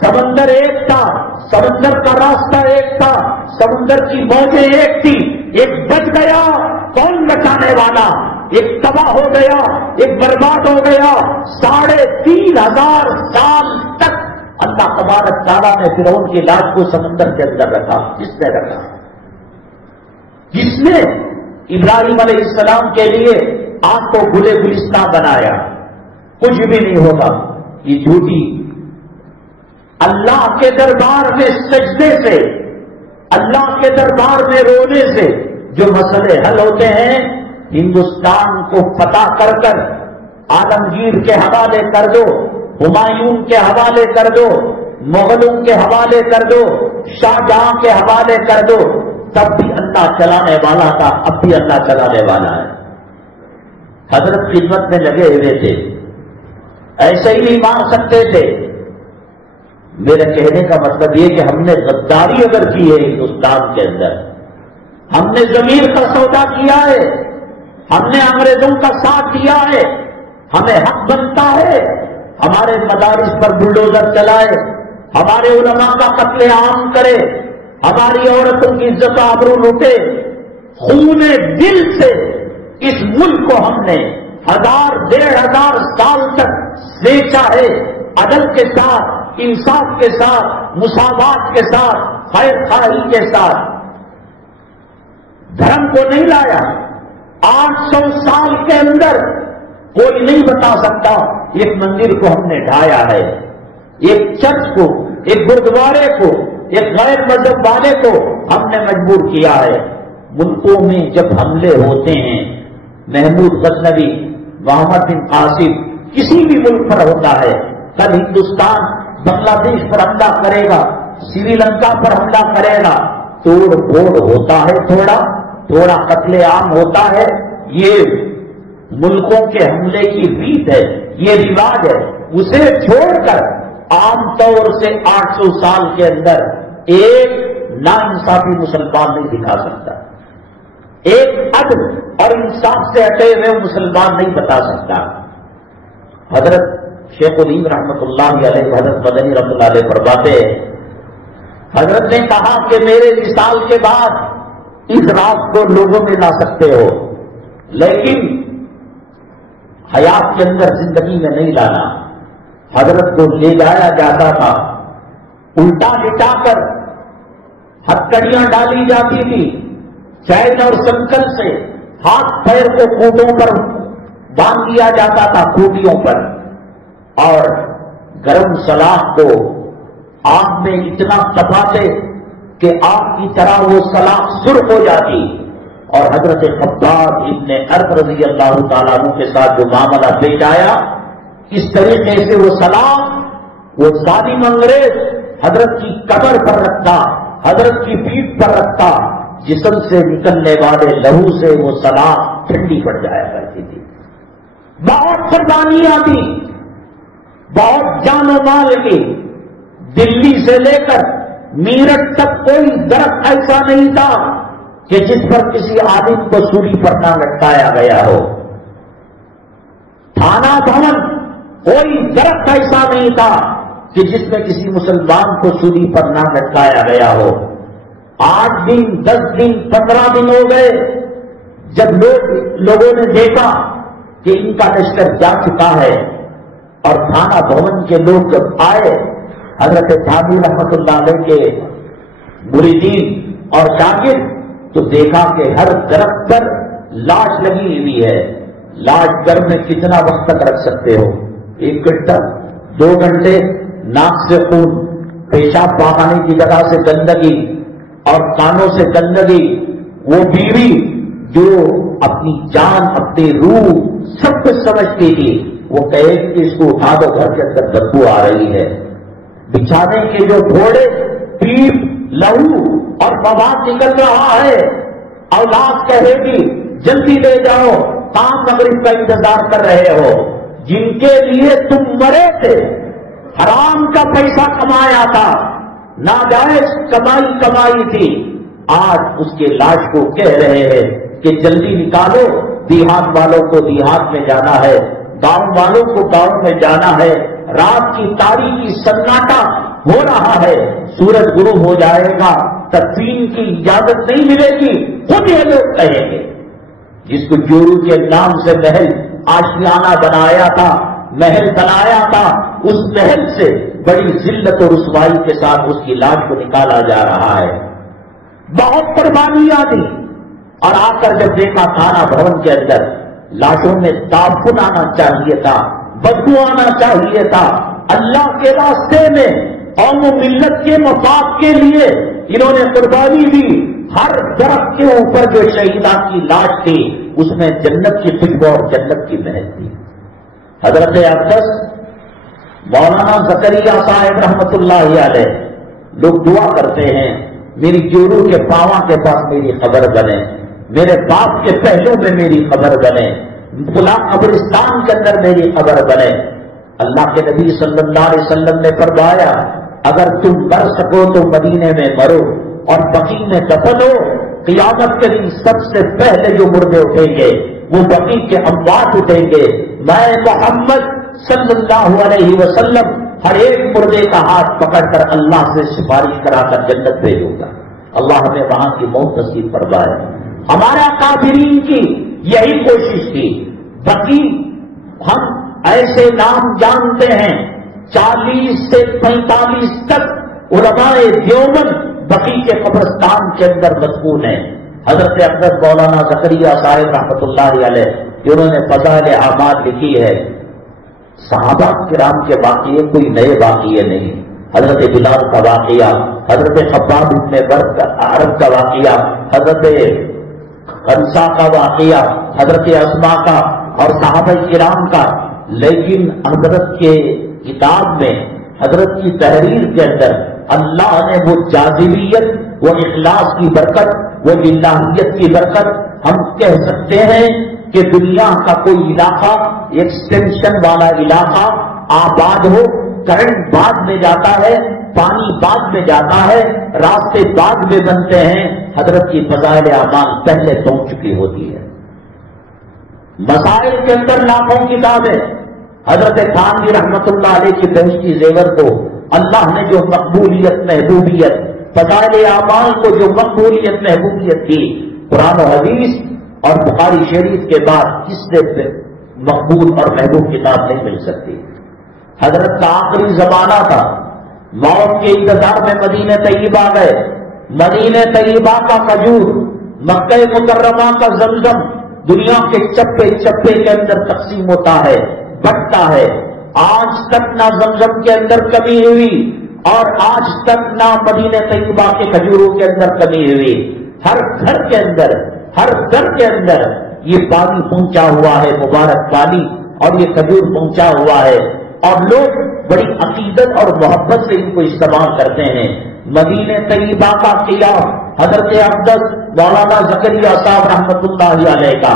سمندر ایک تھا، سمندر کا راستہ ایک تھا، سمندر کی موجیں ایک تھی، ایک بچ گیا، کون بچانے والا؟ ایک تباہ ہو گیا، ایک برباد ہو گیا۔ 3,500 سال تک اللہ تبارک تعالیٰ نے فرعون کی لاش کو سمندر کے اندر رکھا۔ کس نے رکھا؟ جس نے ابراہیم علیہ السلام کے لیے آگ کو گلے گلستان بنایا۔ کچھ بھی نہیں ہوگا، یہ جھوٹی اللہ کے دربار میں سجدے سے، اللہ کے دربار میں رونے سے جو مسئلے حل ہوتے ہیں، ہندوستان کو فتح کر کر عالمگیر کے حوالے کر دو، ہمایوں کے حوالے کر دو، مغلوں کے حوالے کر دو، شاہ جہاں کے حوالے کر دو، تب بھی اللہ چلانے والا تھا، اب بھی اللہ چلانے والا ہے۔ حضرت خدمت میں لگے ہوئے تھے، ایسے ہی نہیں مانگ سکتے تھے۔ میرے کہنے کا مطلب یہ کہ ہم نے غداری اگر کی ہے ہندوستان کے اندر، ہم نے ضمیر کا سودا کیا ہے، ہم نے انگریزوں کا ساتھ دیا ہے، ہمیں حق بنتا ہے ہمارے مدارس پر بلڈوزر چلائے، ہمارے علماء کا قتل عام کرے، ہماری عورتوں کی عزت و آبرو لوٹے۔ خون دل سے اس ملک کو ہم نے 1000-1500 سال تک سینچا ہے، عدل کے ساتھ، انصاف کے ساتھ، مساوات کے ساتھ، خیر خواہی کے ساتھ۔ دھرم کو نہیں لایا۔ 800 سال کے اندر کوئی نہیں بتا سکتا ایک مندر کو ہم نے ڈھایا ہے، ایک چرچ کو، ایک گردوارے کو، ایک غیر مذہب والے کو ہم نے مجبور کیا ہے۔ ملکوں میں جب حملے ہوتے ہیں، محمود غزنوی، محمد بن قاسم، کسی بھی ملک پر ہوتا ہے، کل ہندوستان بنگلہ دیش پر حملہ کرے گا، سری لنکا پر حملہ کرے گا، توڑ پھوڑ ہوتا ہے، تھوڑا قتل عام ہوتا ہے۔ یہ ملکوں کے حملے کی ریت ہے، یہ رواج ہے۔ اسے چھوڑ کر عام طور سے 800 سال کے اندر ایک ناانصافی مسلمان نہیں دکھا سکتا، ایک عدل اور انصاف سے ہٹے ہوئے مسلمان نہیں بتا سکتا۔ حضرت شیخ الہند رحمۃ اللہ علیہ، حضرت مدنی رحمۃ اللہ علیہ فرماتے ہیں، حضرت نے کہا کہ میرے وصال کے بعد اس راز کو لوگوں میں لا سکتے ہو، لیکن حیات کے اندر زندگی میں نہیں لانا۔ حضرت کو لے جایا جاتا تھا، الٹا لٹا کر ہتھکڑیاں ڈالی جاتی تھی، چین اور سنکل سے ہاتھ پیر کو کھوٹوں پر باندھ دیا جاتا تھا، کھوٹیوں پر، اور گرم سلاخ کو آگ میں اتنا تپاتے کہ آگ کی طرح وہ سلاخ سرخ ہو جاتی۔ اور حضرت خباب ابن ارد رضی اللہ تعالیٰ عنہ کے ساتھ جو معاملہ پیش آیا، اس طریقے سے وہ سلاخ، وہ ظالم انگریز حضرت کی کمر پر رکھتا، حضرت کی پیٹھ پر رکھتا، جسم سے نکلنے والے لہو سے وہ سلاخ ٹھنڈی پڑ جایا کرتی تھی۔ بہت قربانیاں دی، بہت جان و مال کی۔ دلی سے لے کر میرٹھ تک کوئی درخت ایسا نہیں تھا کہ جس پر کسی عالم کو سولی پر نہ لٹکایا گیا ہو۔ تھانہ بھون کوئی درخت ایسا نہیں تھا کہ جس میں کسی مسلمان کو سولی پر نہ لٹکایا گیا ہو۔ 8 دن 10 دن 15 دن ہو گئے جب لوگوں نے دیکھا کہ ان کا لشکر جا چکا ہے، اور تھانہ بھون کے لوگ جب آئے، حضرت تھانوی رحمۃ اللہ علیہ کے مریدین اور شاگرد، تو دیکھا کہ ہر درخت پر لاش لگی ہوئی ہے۔ لاش گھر میں کتنا وقت تک رکھ سکتے ہو؟ 1 گھنٹہ، 2 گھنٹے، ناک سے خون، پیشاب پاخانے کی جگہ سے گندگی اور کانوں سے گندگی۔ وہ بیوی جو اپنی جان، اپنی روح سب کچھ سمجھتی تھی، وہ کہے کہ اس کو اٹھا دو، گھر کے اندر بدبو آ رہی ہے۔ بچھانے کے جو گھوڑے پیپ لہو اور مواد نکل رہا ہے، اولاد کہے گی جلدی لے جاؤ، کام مغرب کا انتظار کر رہے ہو، جن کے لیے تم مرے تھے، حرام کا پیسہ کمایا تھا، ناجائز کمائی تھی، آج اس کے لاش کو کہہ رہے ہیں کہ جلدی نکالو، دیہات والوں کو دیہات میں جانا ہے، گاؤں والوں کو گاؤں میں جانا ہے، رات کی تاریکی سناٹا ہو رہا ہے، سورج غروب ہو جائے گا، تدفین کی اجازت نہیں ملے گی، خود یہ لوگ کہیں گے۔ جس کو جورو کے نام سے محل آشیانہ بنایا تھا، محل بنایا تھا، اس محل سے بڑی ذلت اور رسوائی کے ساتھ اس کی لاش کو نکالا جا رہا ہے۔ بہت قربانیاں دی، اور آ کر جب دیکھا تھانہ بھون کے اندر لاشوں میں تعفن آنا چاہیے تھا، بدبو آنا چاہیے تھا، اللہ کے راستے میں قوم و ملت کے مفاد کے لیے انہوں نے قربانی دی۔ ہر درخت کے اوپر جو شہیدان کی لاش تھی اس میں جنت کی خوشبو اور جنت کی مہک تھی۔ حضرت اقدس مولانا زکریا صاحب رحمت اللہ علیہ لوگ دعا کرتے ہیں میری جورو کے پاواں کے پاس میری قبر بنے، میرے باپ کے پہلو میں میری قبر بنے، فلاں قبرستان کے اندر میری قبر بنے۔ اللہ کے نبی صلی اللہ علیہ وسلم نے فرمایا اگر تم مر سکو تو مدینے میں مرو اور بقیع میں دفن ہو، قیامت کے دن سب سے پہلے جو مردے اٹھیں گے وہ بقیع کے اموات اٹھیں گے۔ میں محمد صلی اللہ علیہ وسلم ہر ایک مردے کا ہاتھ پکڑ کر اللہ سے سفارش کرا کر جنت بھیجوں گا۔ اللہ ہمیں وہاں کی موت نصیب فرمائے۔ ہمارا کافرین کی یہی کوشش تھی۔ بقیع ہم ایسے نام جانتے ہیں 40 سے 45 تک علماء دیوبند بقیع کے قبرستان کے اندر مدفون ہیں۔ حضرت اقدس مولانا زکریا صاحب رحمۃ اللہ علیہ جنہوں نے فضائل اعمال لکھی ہے، صحابہ کرام کے واقعے کوئی نئے واقعے نہیں، حضرت بلال کا واقعہ، حضرت خباب بن عرب کا واقعہ، حضرت خنسا کا واقعہ، حضرت اسما کا اور صحابہ کرام کا، لیکن حضرت کے کتاب میں حضرت کی تحریر کے اندر اللہ نے وہ جاذبیت، وہ اخلاص کی برکت، وہ الہیت کی برکت، ہم کہہ سکتے ہیں کہ دنیا کا کوئی علاقہ ایکسٹینشن والا علاقہ آباد ہو، کرنٹ بعد میں جاتا ہے، پانی بعد میں جاتا ہے، راستے بعد میں بنتے ہیں، حضرت کی فضائل اعمال پہلے پہنچ چکی ہوتی ہے۔ مسائل کے اندر لاکھوں کتابیں، حضرت خانوی رحمت اللہ علیہ کی بہشتی زیور کو اللہ نے جو مقبولیت محبوبیت، فضائل اعمال کو جو مقبولیت محبوبیت دی، قرآن و حدیث اور بخاری شریف کے بعد کس سے مقبول اور محبوب کتاب نہیں مل سکتی۔ حضرت کا آخری زمانہ تھا، موت کے انتظار میں مدینہ طیبہ گئے، مدینہ طیبہ کا کھجور، مکہ مکرمہ کا زمزم دنیا کے چپے چپے کے اندر تقسیم ہوتا ہے، بٹتا ہے۔ آج تک نہ زمزم کے اندر کمی ہوئی اور آج تک نہ مدینہ طیبہ کے کھجوروں کے اندر کمی ہوئی۔ ہر گھر کے اندر، ہر گھر کے اندر یہ پانی پہنچا ہوا ہے، مبارک پانی، اور یہ کھجور پہنچا ہوا ہے، اور لوگ بڑی عقیدت اور محبت سے ان کو استعمال کرتے ہیں۔ مدینہ طیبہ کا قیام حضرت اقدس مولانا زکریا صاحب رحمت اللہ علیہ کا،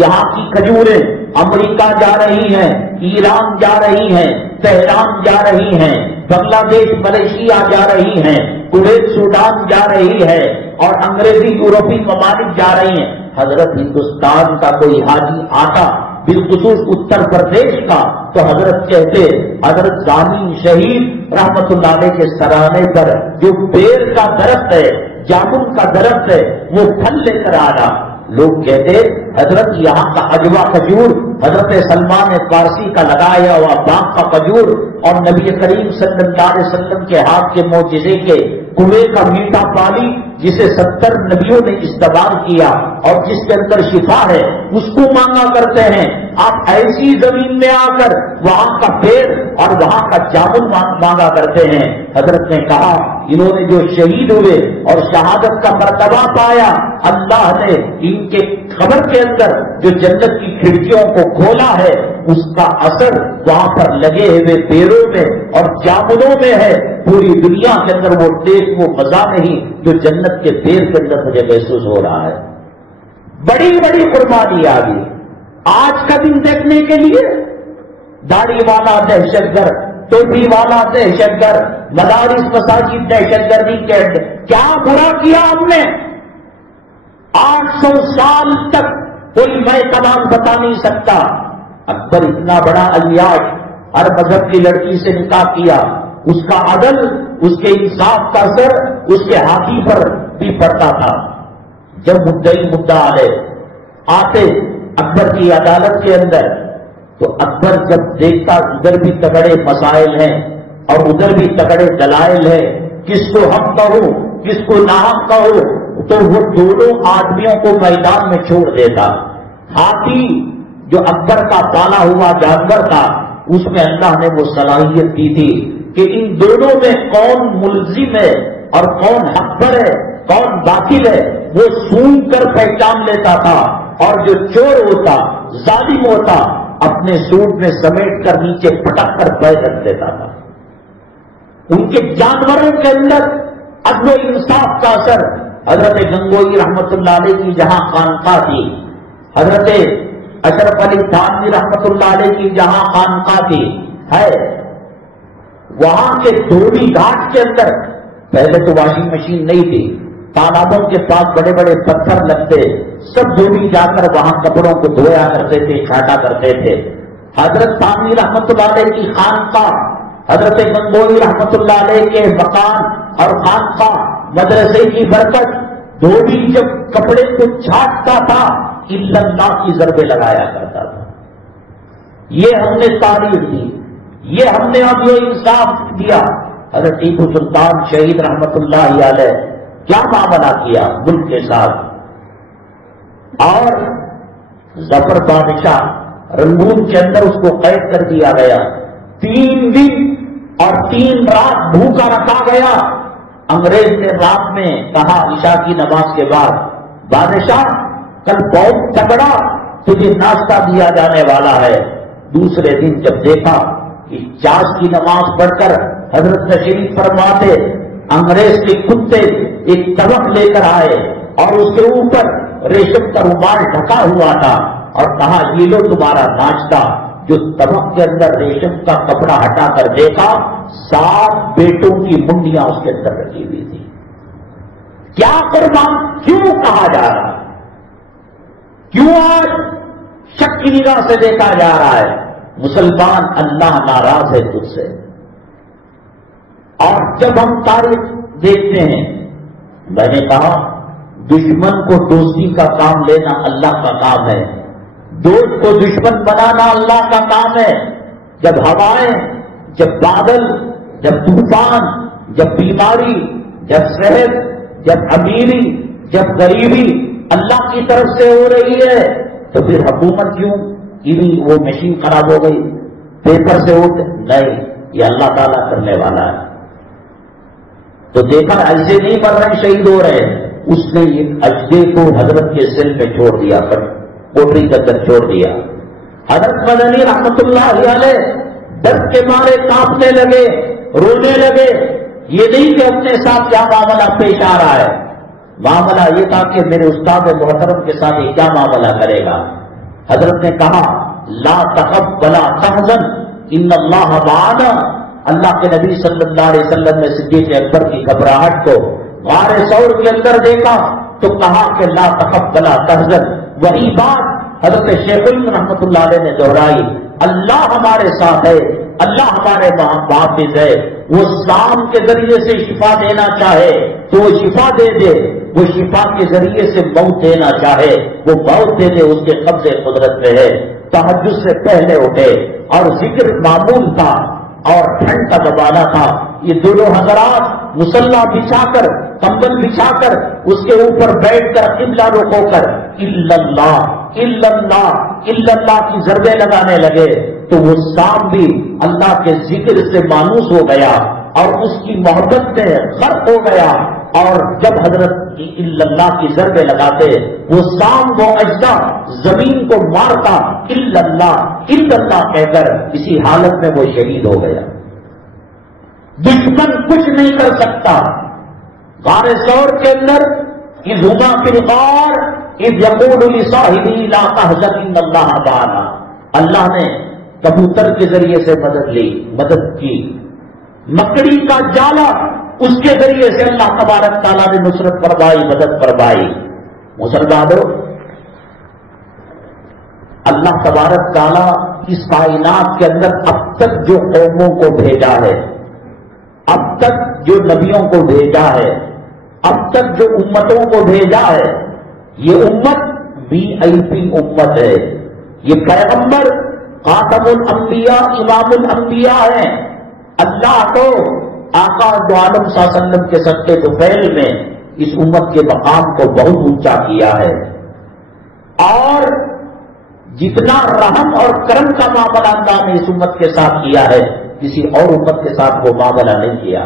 یہاں کی کھجوریں امریکہ جا رہی ہیں، ایران جا رہی ہیں، تہران جا رہی ہیں، بنگلہ دیش ملیشیا جا رہی ہیں، کویت سوڈان جا رہی ہے، اور انگریزی یورپی ممالک جا رہی ہیں۔ حضرت ہندوستان کا کوئی حاجی آتا، بالخصوص اتر پردیش کا، تو حضرت کہتے حضرت ضامن شہید رحمت اللہ علیہ کے سرانے پر جو بیر کا درخت ہے، جامن کا درخت ہے، وہ پھل لے کر آنا۔ لوگ کہتے حضرت یہاں کا اجوا کھجور، حضرت سلمان فارسی کا لگایا ہوا باغ کا کھجور، اور نبی کریم صلی اللہ علیہ وسلم کے ہاتھ کے معجزے کے کنویں کا میٹھا پانی جسے 70 نبیوں نے استعمال کیا اور جس کے اندر شفا ہے، اس کو مانگا کرتے ہیں۔ آپ ایسی زمین میں آ کر وہاں کا پیڑ اور وہاں کا جامن مانگا کرتے ہیں۔ حضرت نے کہا انہوں نے جو شہید ہوئے اور شہادت کا مرتبہ پایا، اللہ نے ان کے قبر کے اندر جو جنت کی کھڑکیوں کو کھولا ہے اس کا اثر وہاں پر لگے ہوئے پیروں میں اور جامنوں میں ہے. پوری دنیا کے اندر وہ ٹیسٹ وہ مزہ نہیں جو جنت کے پیر کے اندر مجھے محسوس ہو رہا ہے. بڑی بڑی قربانی آ گئی آج کا دن دیکھنے کے لیے. داڑھی والا دہشت گرد, ٹوپی والا دہشت گرد, مدارس مساجد دہشت گردی کے کیا برا کیا ہم نے؟ 800 سال تک کوئی میں تمام بتا نہیں سکتا. اکبر اتنا بڑا عیاش, ہر مذہب کی لڑکی سے نکاح کیا, اس کا عدل, اس کے انصاف کا اثر اس کے ہاتھی پر بھی پڑتا تھا. جب مدعی مدعا علیہ آتے اکبر کی عدالت کے اندر تو اکبر جب دیکھتا ادھر بھی تگڑے مسائل ہیں اور ادھر بھی تگڑے دلائل ہیں, کس کو حق کہوں کس کو ناحق کہوں, تو وہ دونوں آدمیوں کو میدان میں چھوڑ دیتا. ہاتھی جو اکبر کا پالا ہوا جانور تھا اس میں اللہ نے وہ صلاحیت دی تھی کہ ان دونوں میں کون ملزم ہے اور کون حق پر ہے کون باطل ہے وہ سونگ کر پہچان لیتا تھا. اور جو چور ہوتا ظالم ہوتا اپنے سوٹ میں سمیٹ کر نیچے پٹک کر پیر رکھ دیتا تھا. ان کے جانوروں کے اندر عدل و انصاف کا اثر. حضرت گنگوئی رحمت اللہ علیہ کی جہاں خانقاہ تھی, حضرت اشرف علی تھانوی رحمت اللہ علیہ کی جہاں خانقاہ تھی ہے, وہاں کے دھوبی گھاٹ کے اندر پہلے تو واشنگ مشین نہیں تھی, تالابوں کے پاس بڑے بڑے پتھر لگتے, سب دھوبی جا کر وہاں کپڑوں کو دھویا کرتے تھے, چھاٹا کرتے تھے. حضرت تھانوی رحمت اللہ علیہ کی خانقاہ, حضرت گنگوئی رحمت اللہ علیہ کے مکان اور خانقاہ مدرسے کی برکت, دھوبی جب کپڑے کو چھاٹتا تھا اللہ کی ضربیں لگایا کرتا تھا. یہ ہم نے تعریف دی, یہ ہم نے اب یہ انصاف دیا. حضرت ٹیپو سلطان شہید رحمت اللہ علیہ کیا معاملہ کیا ملک کے ساتھ. اور ظفر بادشاہ رنگون کے اندر اس کو قید کر دیا گیا, 3 دن اور 3 رات بھوکا رکھا گیا. انگریز نے رات میں کہا عشاء کی نماز کے بعد, بادشاہ کل بہت تگڑا تجھے ناشتہ دیا جانے والا ہے. دوسرے دن جب دیکھا کہ چاش کی نماز پڑھ کر حضرت تشریف فرماتے, انگریز کے کتے ایک طبق لے کر آئے اور اس کے اوپر ریشم کا رومال ڈھکا ہوا تھا اور کہا یہ لو تمہارا ناشتہ. جو طبق کے اندر ریشم کا کپڑا ہٹا کر دیکھا 7 بیٹوں کی منڈیاں اس کے اندر رکھی ہوئی تھی. کیا قربان کیوں کہا جا رہا ہے؟ کیوں آج شک کی نگاہ سے دیکھا جا رہا ہے؟ مسلمان اللہ ناراض ہے تجھ سے. اور جب ہم تاریخ دیکھتے ہیں, میں نے کہا دشمن کو دوستی کا کام لینا اللہ کا کام ہے, دوست کو دشمن بنانا اللہ کا کام ہے. جب ہوائیں, جب بادل, جب طوفان, جب بیماری, جب صحت, جب امیری, جب غریبی اللہ کی طرف سے ہو رہی ہے تو پھر حکومت کیوں وہ مشین خراب ہو گئی پیپر سے اٹھ نہیں, یہ اللہ تعالیٰ کرنے والا ہے. تو دیکھا ایسے نہیں مر رہے شہید ہو رہے, اس نے ایک اجدے کو حضرت کے سل میں چھوڑ دیا, پر کوٹری کے اندر چھوڑ دیا. حضرت مدنی رحمت اللہ علیہ درد کے مارے کانپنے لگے, رونے لگے. یہ نہیں کہ اپنے ساتھ کیا معاملہ پیش آ رہا ہے, معاملہ یہ تھا کہ میرے استاد محترم کے ساتھ یہ کیا معاملہ کرے گا. حضرت نے کہا لا تخف ولا تحزن ان اللہ معنا. اللہ کے نبی صلی اللہ علیہ وسلم نے صدیق اکبر کی گھبراہٹ کو غار ثور کے اندر دیکھا تو کہا کہ لا تخف ولا تحزن. وہی بات حضرت شیخ رحمت اللہ علیہ نے دہرائی, اللہ ہمارے ساتھ ہے, اللہ ہمارے محافظ ہے. وہ سام کے ذریعے سے شفا دینا چاہے تو وہ شفا دے دے, وہ شفا کے ذریعے سے موت دینا چاہے وہ موت دے دے, اس کے قبضے قدرت میں ہے. تہجد سے پہلے اٹھے اور ذکر معمول تھا اور ٹھنڈ کا زمانہ تھا. یہ دونوں حضرات مصلح بچھا کر, کمبل بچھا کر, اس کے اوپر بیٹھ کر قبلہ رخ ہو کر اللہ اللہ اللہ کی ضربیں لگانے لگے. تو وہ سام بھی اللہ کے ذکر سے مانوس ہو گیا اور اس کی محبت میں غرق ہو گیا. اور جب حضرت اللہ کی ضربیں لگاتے وہ سام و اجزا زمین کو مارتا اللہ کہہ کر اسی حالت میں وہ شہید ہو گیا. دشمن کچھ نہیں کر سکتا. غار ثور کے اندر اذ ہما فی الغار اذ یقول لصاحبہ لا تحزن ان اللہ معنا. اللہ نے کبوتر کے ذریعے سے مدد کی. مکڑی کا جالا اس کے ذریعے سے اللہ تبارک تعالیٰ نے نصرت فرمائی، مدد فرمائی. مسلمانوں، اللہ تبارک تعالیٰ اس کائنات کے اندر اب تک جو قوموں کو بھیجا ہے، اب تک جو نبیوں کو بھیجا ہے، اب تک جو امتوں کو بھیجا ہے، یہ امت VIP امت ہے. یہ پیغمبر خاتم الانبیاء امام الانبیاء ہیں. اللہ کو آقا دو عالم صلی اللہ علیہ وسلم کے صدقے طفیل میں اس امت کے مقام کو بہت اونچا کیا ہے، اور جتنا رحم اور کرم کا معاملہ اللہ نے اس امت کے ساتھ کیا ہے کسی اور امت کے ساتھ وہ معاملہ نہیں کیا.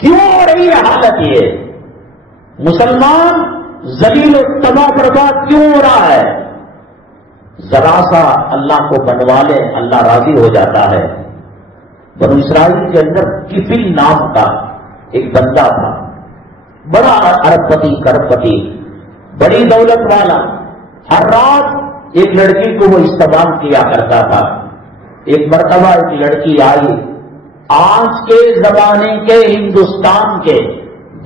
کیوں ہو رہی ہے حالت؟ یہ مسلمان ذلیل و تباہ برباد کیوں ہو رہا ہے؟ ذرا سا اللہ کو بنوا لے اللہ راضی ہو جاتا ہے. بنو اسرائیل کے اندر کفل نام کا ایک بندہ تھا، بڑا ارب پتی کرب پتی، بڑی دولت والا. ہر رات ایک لڑکی کو وہ استعمال کیا کرتا تھا. ایک مرتبہ ایک لڑکی آئی، آج کے زمانے کے ہندوستان کے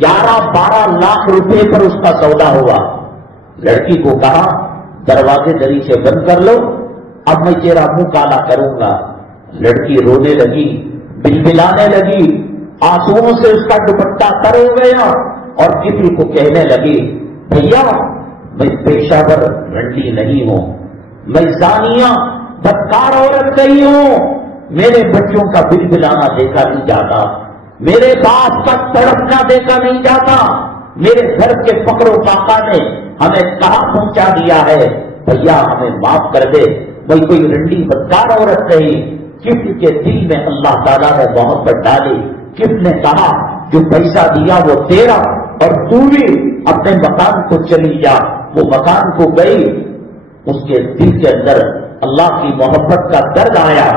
11-12 لاکھ روپے پر اس کا سودا ہوا. لڑکی کو کہا دروازے دریچے بند کر لو، اب میں تیرا منہ کالا کروں گا. لڑکی رونے لگی، بلبلانے لگی، آنسوؤں سے اس کا دوپٹہ تر ہو گیا اور کسی کو کہنے لگی بھیا میں پیشہ ور رنڈی نہیں ہوں، میں زانیہ بدکار عورت نہیں ہوں، میرے بچوں کا بلبلانا دیکھا نہیں جاتا، میرے باپ کا تڑپنا دیکھا نہیں جاتا، میرے گھر کے فقر و فاقہ نے ہمیں کہاں پہنچا دیا ہے، بھیا ہمیں معاف کر دے، میں کوئی رنڈی بدکار عورت نہیں. کفل کے دل میں اللہ تعالیٰ نے محبت ڈالی. کفل نے کہا جو پیسہ دیا وہ تیرا اور تو بھی اپنے مکان کو چلی جا. وہ مکان کو گئی، اس کے دل کے اندر اللہ کی محبت کا درد آیا،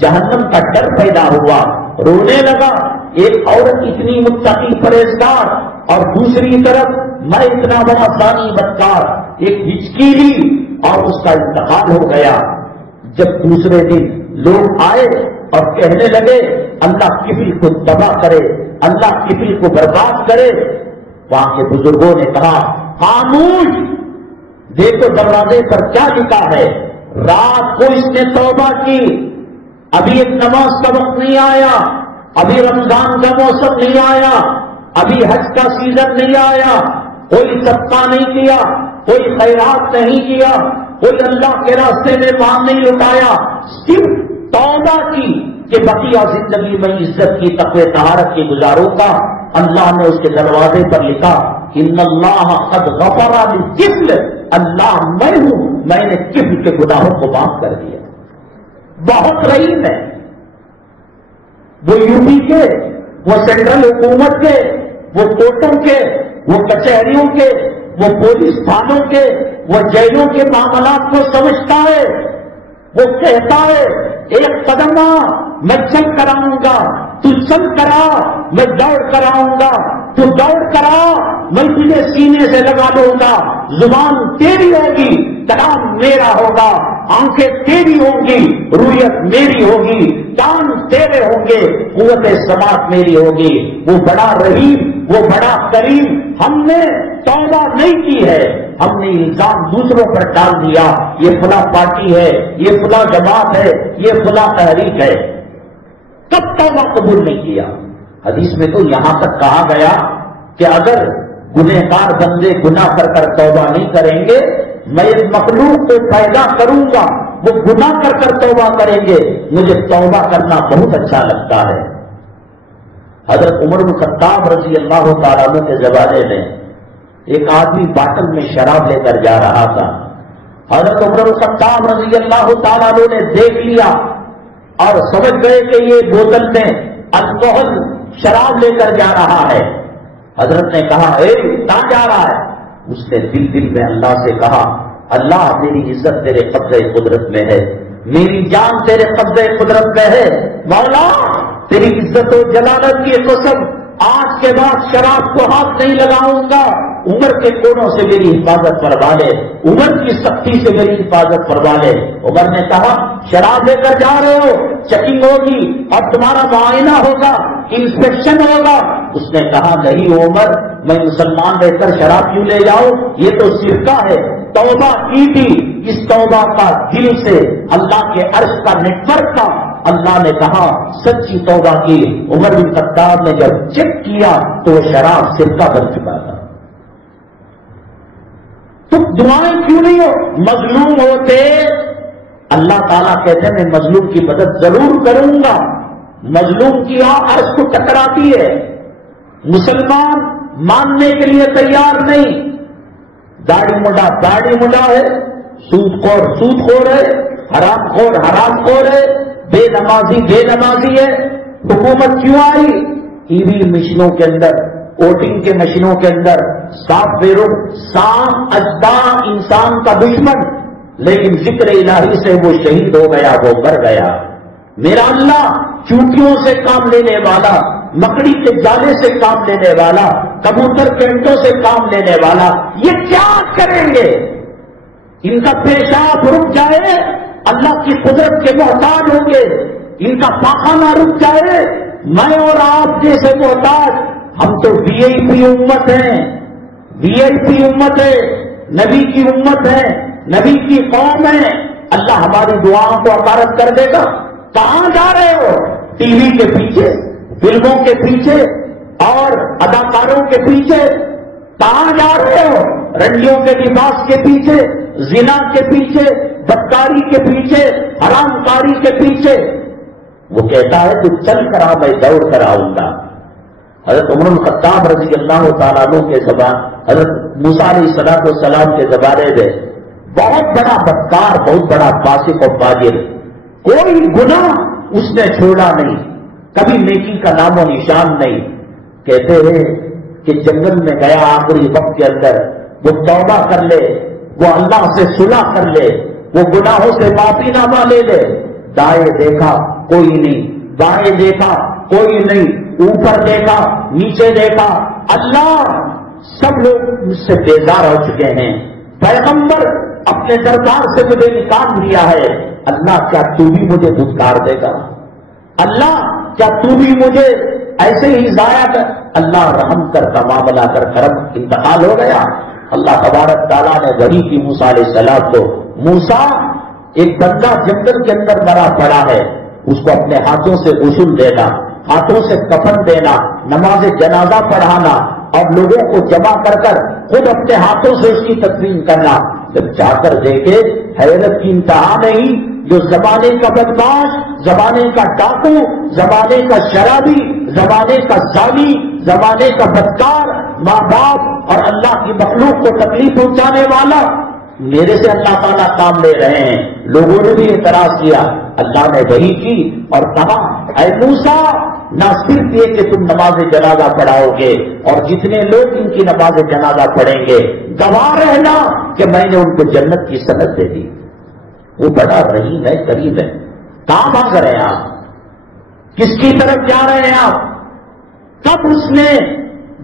جہنم کا ڈر پیدا ہوا، رونے لگا. ایک عورت اتنی متقی پرہیزگار اور دوسری طرف میں اتنا بڑا زانی بدکار، ایک ہچکی لی اور اس کا انتقال ہو گیا. جب دوسرے دن لوگ آئے اور کہنے لگے اللہ کفل کو تباہ کرے، اللہ کفل کو برباد کرے، وہاں کے بزرگوں نے کہا خاموش، دیکھو دروازے پر کیا لکھا ہے. رات کو اس نے توبہ کی، ابھی ایک نماز کا وقت نہیں آیا، ابھی رمضان کا موسم نہیں آیا، ابھی حج کا سیزن نہیں آیا، کوئی صدقہ نہیں کیا، کوئی خیرات نہیں کیا، کوئی اللہ کے راستے میں مال نہیں لٹایا، صرف توبہ کی کہ بقیہ زندگی میں عزت کی تقوی طہارت کی گزاروں کا. اللہ نے اس کے دروازے پر لکھا ان اللہ قد غفر للکفل، اللہ میں ہوں، میں نے کفل کے گناہوں کو معاف کر دیا. بہت رحیم ہے. وہ یوپی کے، وہ سینٹرل حکومت کے، وہ کوٹوں کے، وہ کچہریوں کے، وہ پولیس تھانوں کے، وہ جیلوں کے معاملات کو سمجھتا ہے. وہ کہتا ہے ایک قدم میں چل کر آؤں گا، تو چل کر آ، میں دوڑ کر آؤں گا، تو دوڑ کر آ، میں تجھے سینے سے لگا دوں گا. زبان تیری ہوگی، کلام میرا ہوگا، آنکھیں تیری ہوں گی، رویت میری ہوگی، کان تیرے ہوں گے، قوت سماعت میری ہوگی. وہ بڑا رحیم، وہ بڑا کریم. ہم نے توبہ نہیں کی ہے، ہم نے الزام دوسروں پر ڈال دیا، یہ فلاں پارٹی ہے، یہ فلاں جماعت ہے، یہ فلاں تحریک ہے. کب توبہ قبول نہیں کیا؟ حدیث میں تو یہاں تک کہا گیا کہ اگر گنہگار بندے گناہ کر کر توبہ نہیں کریں گے، میں اس مخلوق کو پیدا کروں گا، وہ گناہ کر کر توبہ کریں گے، مجھے توبہ کرنا بہت اچھا لگتا ہے. حضرت عمر بن خطاب رضی اللہ تعالیٰ عنہ کے زمانے میں ایک آدمی باٹل میں شراب لے کر جا رہا تھا. حضرت عمر بن خطاب رضی اللہ تعالیٰ عنہ نے دیکھ لیا اور سمجھ گئے کہ یہ بوتل میں الکوہل شراب لے کر جا رہا ہے. حضرت نے کہا اے کہاں جا رہا ہے؟ اس نے دل میں اللہ سے کہا اللہ میری عزت تیرے قبضہ قدرت میں ہے، میری جان تیرے قبضہ قدرت میں ہے، مولا تیری عزت و جلالت کی قسم آج کے بعد شراب کو ہاتھ نہیں لگاؤں گا، عمر کے کوڑوں سے میری حفاظت فرما لے، عمر کی سختی سے میری حفاظت فرما لے۔ عمر نے کہا شراب لے کر جا رہے ہو، چیکنگ ہوگی اور تمہارا معائنہ ہوگا، انسپیکشن ہوگا۔ اس نے کہا نہیں عمر، میں مسلمان رہ کر شراب کیوں لے جاؤں، یہ تو سرقہ ہے، توبہ کی تھی، اس توبہ کا دل سے اللہ کے عرش کا نیٹ ورک تھا۔ اللہ نے کہا سچی توبہ کی۔ عمر بن خطاب نے جب چیک کیا تو وہ شراب سرقہ بن چکا تھا۔ تم دعائیں کیوں نہیں ہو؟ مظلوم ہوتے اللہ تعالیٰ کہتے ہیں میں مظلوم کی مدد ضرور کروں گا۔ مظلوم کی عرش کو ٹکراتی ہے، مسلمان ماننے کے لیے تیار نہیں۔ داڑھی مڈا ہے، سود خور ہے، حرام خور ہے، بے نمازی ہے۔ حکومت کیوں آئی؟ ای وی مشینوں کے اندر، ووٹنگ کے مشینوں کے اندر سانپ اجدا انسان کا دشمن، لیکن ذکر الہی سے وہ شہید ہو گیا، وہ مر گیا۔ میرا اللہ چونٹیوں سے کام لینے والا، مکڑی کے جالے سے کام لینے والا، کبوتر کے انڈوں سے کام لینے والا، یہ کیا کریں گے؟ ان کا پیشاب رک جائے اللہ کی قدرت کے محتاج ہوں گے، ان کا پاخانہ رک جائے میں اور آپ جیسے محتاج۔ ہم تو وی آئی پی امت ہیں، وی آئی پی امت ہے، نبی کی امت ہے، نبی کی قوم ہے۔ اللہ ہماری دعاؤں کو عطارت کر دے گا۔ کہاں جا رہے ہو؟ ٹی وی کے پیچھے، فلموں کے پیچھے اور اداکاروں کے پیچھے کہاں جا رہے ہو؟ رنڈیوں کے لباس کے پیچھے، زنا کے پیچھے، بدکاری کے پیچھے، حرام کاری کے پیچھے۔ وہ کہتا ہے تو چل کر آ، میں دوڑ کر آؤں گا۔ حضرت عمر بن خطاب رضی اللہ تعالیٰ عنہ کے زبان، حضرت موسیٰ علیہ السلام کے زمانے میں بہت بڑا بدکار، بہت بڑا فاسق و فاجر، کوئی گناہ اس نے چھوڑا نہیں، کبھی نیکی کا نام و نشان نہیں۔ کہتے ہیں کہ جنگل میں گیا آخری وقت کے اندر، وہ توبہ کر لے، وہ اللہ سے صلح کر لے، وہ گناہوں سے معافی نامہ لے لے۔ دائیں دیکھا کوئی نہیں، بائیں دیکھا کوئی نہیں، اوپر دیکھا نیچے دیکھا، اللہ سب لوگ مجھ سے بیزار ہو چکے ہیں، پیغمبر اپنے دربار سے مجھے نکال دیا ہے، اللہ کیا تو بھی مجھے دھتکار دے گا؟ اللہ کیا تو بھی مجھے ایسے ہی ضائع کر؟ اللہ رحم کر کا معاملہ کر کرم انتقال ہو گیا۔ اللہ تبارک تعالیٰ نے وحی کی موسیٰ علیہ السلام کو، موسیٰ ایک بندہ جنگل کے اندر مرا پڑا ہے، اس کو اپنے ہاتھوں سے غسل دینا، ہاتھوں سے کفن دینا، نماز جنازہ پڑھانا اور لوگوں کو جمع کر کر خود اپنے ہاتھوں سے اس کی تدفین کرنا۔ جب جا کر دیکھے حیرت کی انتہا نہیں، جو زمانے کا بدماش، زمانے کا ڈاکو، زمانے کا شرابی، زمانے کا زانی، زمانے کا بدکار، ماں باپ اور اللہ کی مخلوق کو تکلیف پہنچانے والا، میرے سے اللہ تعالیٰ کام لے رہے ہیں۔ لوگوں نے بھی اعتراض کیا، اللہ نے وحی کی اور کہا اے موسیٰ نہ صرف یہ کہ تم نماز جنازہ پڑھاؤ گے اور جتنے لوگ ان کی نماز جنازہ پڑھیں گے گواہ رہنا کہ میں نے ان کو جنت کی سند دے دی۔ وہ بڑا رحیم ہے، کریم ہے۔ کہاں بھاگ رہے ہیں آپ؟ کس کی طرف جا رہے ہیں آپ؟ کب اس نے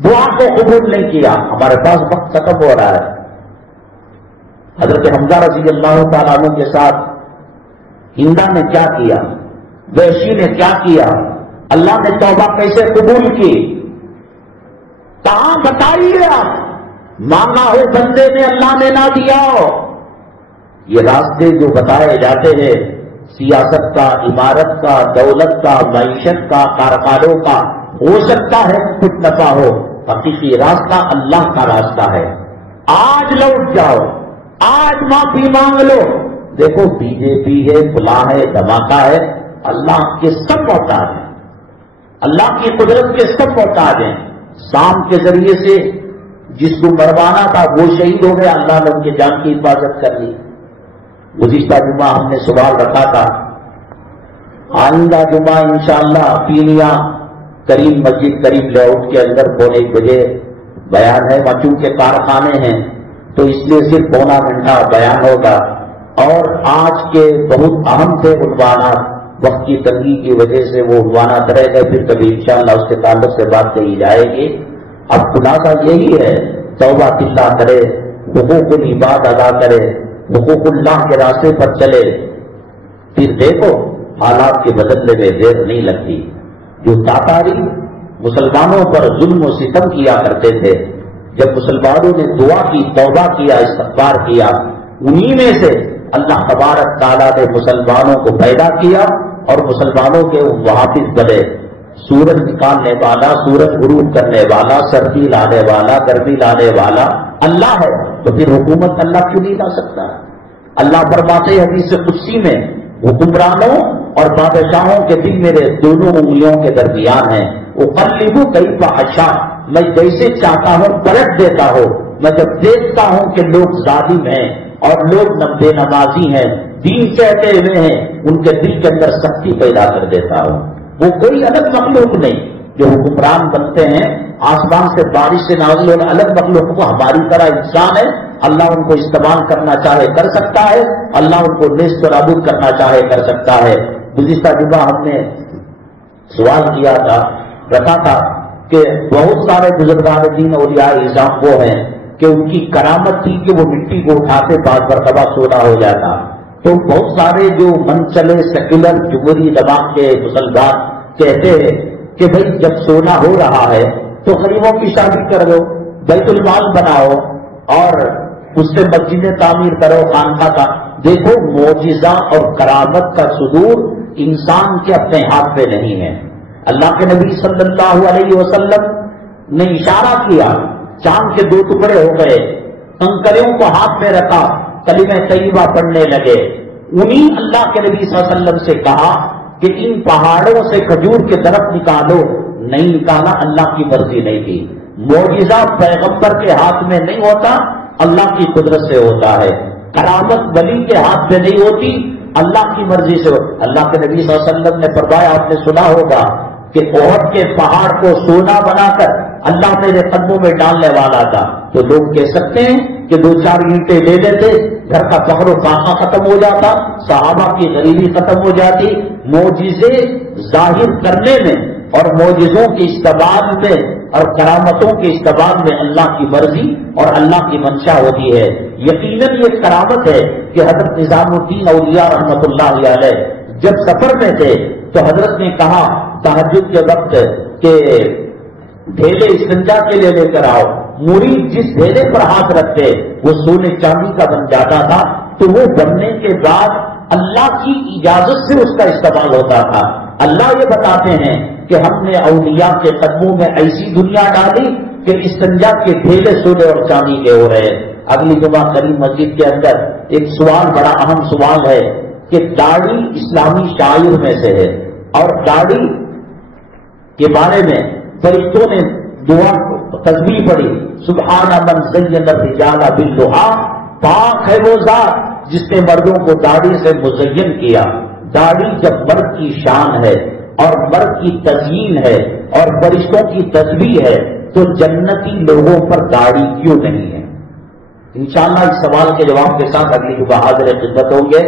دعا کو قبول نہیں کیا؟ ہمارے پاس وقت ختم ہو رہا ہے۔ حضرت حمزہ رضی اللہ تعالیٰ عنہ کے ساتھ ہندا نے کیا کیا، وحشی نے کیا کیا، اللہ نے توبہ کیسے قبول کی؟ کہاں بتائیے آپ؟ مانگا ہو بندے نے، اللہ نے نہ دیا ہو۔ یہ راستے جو بتائے جاتے ہیں سیاست کا، عمارت کا، دولت کا، معیشت کا، کارخانوں کا، ہو سکتا ہے کچھ نفع ہو، حقیقی راستہ اللہ کا راستہ ہے۔ آج لوٹ جاؤ، آج معافی مانگ لو۔ دیکھو بی جے پی ہے، فلاں ہے، دھماکہ ہے، اللہ کے سب محتاج ہیں، اللہ کی قدرت کے سب محتاج ہیں۔ سام کے ذریعے سے جس کو مروانا تھا وہ شہید ہو گیا، اللہ نے ان کی جان کی حفاظت کر لی۔ گزشتہ جمعہ ہم نے سوال رکھا تھا، آئندہ جمعہ انشاءاللہ پینیا کریم مسجد کریم لے آؤٹ کے اندر 1:45 بجے بیان ہے، اور چونکہ کارخانے ہیں تو اس لیے صرف 1.25 گھنٹہ بیان ہوگا، اور آج کے بہت اہم تھے عنوانات، وقت کی تنگی کی وجہ سے وہ عنوانات رہ گئے، پھر کبھی انشاءاللہ اس کے تعلق سے بات کہی جائے گی۔ اب خلاصہ یہی ہے، توبہ اللہ کرے، حقوق العباد ادا کرے، حقوق اللہ کے راستے پر چلے، پھر دیکھو حالات کے بدلنے میں دیر نہیں لگتی۔ جو تاتاری مسلمانوں پر ظلم و ستم کیا کرتے تھے، جب مسلمانوں نے دعا کی، توبہ کیا، استغفار کیا، انہی میں سے اللہ تبارک تعالیٰ نے مسلمانوں کو پیدا کیا اور مسلمانوں کے محافظ بنے۔ سورج نکالنے والا، سورج غروب کرنے والا، سردی لانے والا، گرمی لانے والا اللہ ہے، تو پھر حکومت اللہ کیوں نہیں لا سکتا؟ اللہ فرماتے ہیں حدیث قدسی میں، حکمرانوں اور بادشاہوں کے دل میرے دونوں انگلیوں کے درمیان ہیں، اقلب کیف اشاء، میں جیسے چاہتا ہوں پلٹ دیتا ہوں، میں جب دیکھتا ہوں کہ لوگ ظالم ہیں اور لوگ بے نمازی ہیں، دین کہتے ہوئے ہیں، ان کے دل کے اندر سختی پیدا کر دیتا ہوں۔ وہ کوئی الگ مخلوق نہیں، جو حکمران بنتے ہیں آسمان سے بارش سے نازل ہونے الگ مخلوق، کو ہماری طرح انسان ہے، اللہ ان کو استعمال کرنا چاہے کر سکتا ہے، اللہ ان کو نیست و نابود کرنا چاہے کر سکتا ہے۔ گزشتہ جمعہ ہم نے سوال کیا تھا، رکھا تھا کہ بہت سارے بزرگان دین اولیاء اعظام وہ ہیں کہ ان کی کرامت تھی کہ وہ مٹی کو اٹھاتے بعض مرتبہ سونا ہو جاتا، تو بہت سارے جو من چلے سیکولر جمہوری دماغ کے مسلمان کہتے ہیں کہ بھئی جب سونا ہو رہا ہے تو غریبوں کی شادی کر دو، بیت المال بناؤ اور اس سے مسجدیں تعمیر کرو، خانقاہ کا۔ دیکھو معجزہ اور کرامت کا صدور انسان کے اپنے ہاتھ پہ نہیں ہے۔ اللہ کے نبی صلی اللہ علیہ وسلم نے اشارہ کیا، چاند کے 2 ٹکڑے ہو گئے، کنکریوں کو ہاتھ میں رکھا، کلمہ طیبہ پڑھنے لگے۔ انہی اللہ کے نبی صلی اللہ علیہ وسلم سے کہا کہ ان پہاڑوں سے کھجور کے درخت نکالو، نہیں نکالا، اللہ کی مرضی نہیں تھی۔ معجزہ پیغمبر کے ہاتھ میں نہیں ہوتا، اللہ کی قدرت سے ہوتا ہے۔ کرامت ولی کے ہاتھ میں نہیں ہوتی، اللہ کی مرضی سے ہوتا۔ اللہ کے نبی صلی اللہ علیہ وسلم نے فرمایا، آپ نے سنا ہوگا کہ احد کے پہاڑ کو سونا بنا کر اللہ میرے قدموں میں ڈالنے والا تھا، تو لوگ کہہ سکتے ہیں کہ 2-4 اینٹیں لے لیتے، گھر کا فخر و فاقہ ختم ہو جاتا، صحابہ کی غریبی ختم ہو جاتی۔ معجزے ظاہر کرنے میں اور معجزوں کے استعمال میں اور کرامتوں کے استعمال میں اللہ کی مرضی اور اللہ کی منشا ہوتی ہے۔ یقیناً یہ کرامت ہے کہ حضرت نظام الدین اولیاء رحمۃ اللہ علیہ جب سفر میں تھے تو حضرت نے کہا تہجد کے وقت کہ ڈھیلے استنجا کے لیے لے کر آؤ۔ مرید جس ڈھیلے پر ہاتھ رکھتے وہ سونے چاندی کا بن جاتا تھا، تو وہ بننے کے بعد اللہ کی اجازت سے اس کا استعمال ہوتا تھا۔ اللہ یہ بتاتے ہیں کہ ہم نے اولیاء کے قدموں میں ایسی دنیا ڈالی کہ استنجا کے ڈھیلے سونے اور چاندی کے ہو رہے۔ اگلی جمعہ کریم مسجد کے اندر ایک سوال، بڑا اہم سوال ہے کہ داڑھی اسلامی شعائر میں سے ہے، اور داڑھی کے بارے میں فرشتوں نے دعا تسبیح پڑھی، سبحان من زین الرجال بالضحیٰ، پاک ہے وہ ذات جس نے مردوں کو داڑھی سے مزین کیا۔ داڑھی جب مرد کی شان ہے اور مرد کی تزیین ہے اور فرشتوں کی تسبیح ہے، تو جنتی لوگوں پر داڑھی کیوں نہیں ہے؟ انشاءاللہ اس سوال کے جواب کے ساتھ اگلی جمعہ حاضر خدمت ہوں گے۔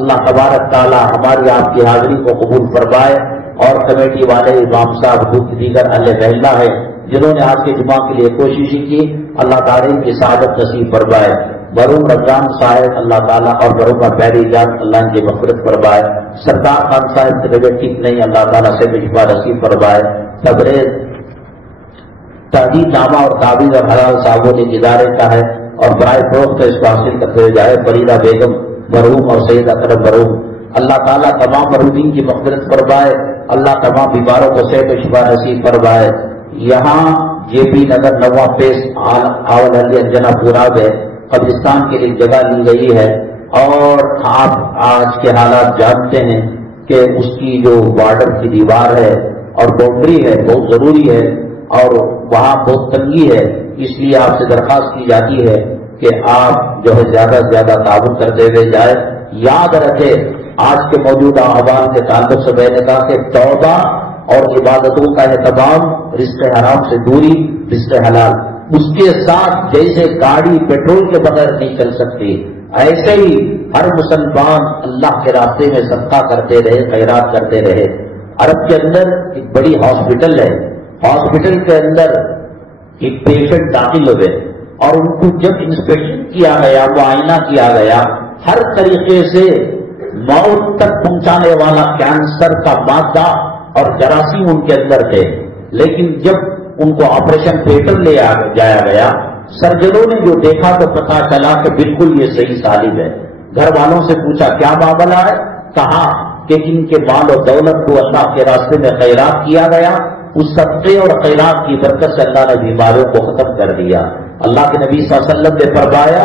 اللہ تبارک تعالی ہماری آپ کی حاضری کو قبول فرمائے، اور کمیٹی والے امام صاحب دیگر اہل محلہ ہے جنہوں نے آج کے جمعہ کے لیے کوشش کی، اللہ تعالیٰ کی سعادت نصیب فرمائے۔ مرحوم رمضان صاحب اللہ تعالیٰ اور مرحومہ پیری جان اللہ ان کی مغفرت فرمائے۔ سردار خان صاحب کی طبیعت ٹھیک نہیں، اللہ تعالیٰ سے شفا نصیب فرمائے۔ تبریز تحدید نامہ اور تعویذ اور حلال صاحبوں نے ادارے کا ہے اور برائے فروخت اس کو حاصل کرتے جائے فریدہ بیگم مرحوم اور سید اکرم مرحوم، اللہ تعالیٰ تمام مرحومین کی مغفرت فرمائے، اللہ تمام بیماروں کو صحت و شفا نصیب فرمائے۔ یہاں جے پی نگر نواں پیس آول علی انجنا پورا ہے، قبرستان کے لیے جگہ لی گئی ہے، اور آپ آج کے حالات جانتے ہیں کہ اس کی جو بارڈر کی دیوار ہے اور باؤنڈری ہے بہت ضروری ہے، اور وہاں بہت تنگی ہے، اس لیے آپ سے درخواست کی جاتی ہے کہ آپ جو ہے زیادہ سے زیادہ تعاون کرتے ہوئے جائے۔ یاد رکھے آج کے موجودہ احوال کے تعلق سے میں نے کہا کہ توبہ اور عبادتوں کا اہتمام، رزق حرام سے دوری، رزق حلال. اس کے ساتھ جیسے گاڑی پیٹرول کے بغیر نہیں چل سکتی، ایسے ہی ہر مسلمان اللہ کے راستے میں صدقہ کرتے رہے، خیرات کرتے رہے. عرب کے اندر ایک بڑی ہاسپٹل ہے، ہاسپٹل کے اندر ایک پیشنٹ داخل ہوئے اور ان کو جب انسپیکشن کیا گیا، معائنہ کیا گیا، ہر طریقے سے موت تک پہنچانے والا کینسر کا مادہ اور جراثیم ان کے اندر تھے. لیکن جب ان کو آپریشن تھیٹر لے جایا گیا، سرجنوں نے جو دیکھا تو پتا چلا کہ بالکل یہ صحیح سالم ہے. گھر والوں سے پوچھا کیا معاملہ ہے؟ کہا کہ ان کے مال و دولت کو اللہ کے راستے میں خیرات کیا گیا، اس صدقے اور خیرات کی برکت سے اللہ نے بیماریوں کو ختم کر دیا. اللہ کے نبی صلی اللہ علیہ وسلم نے فرمایا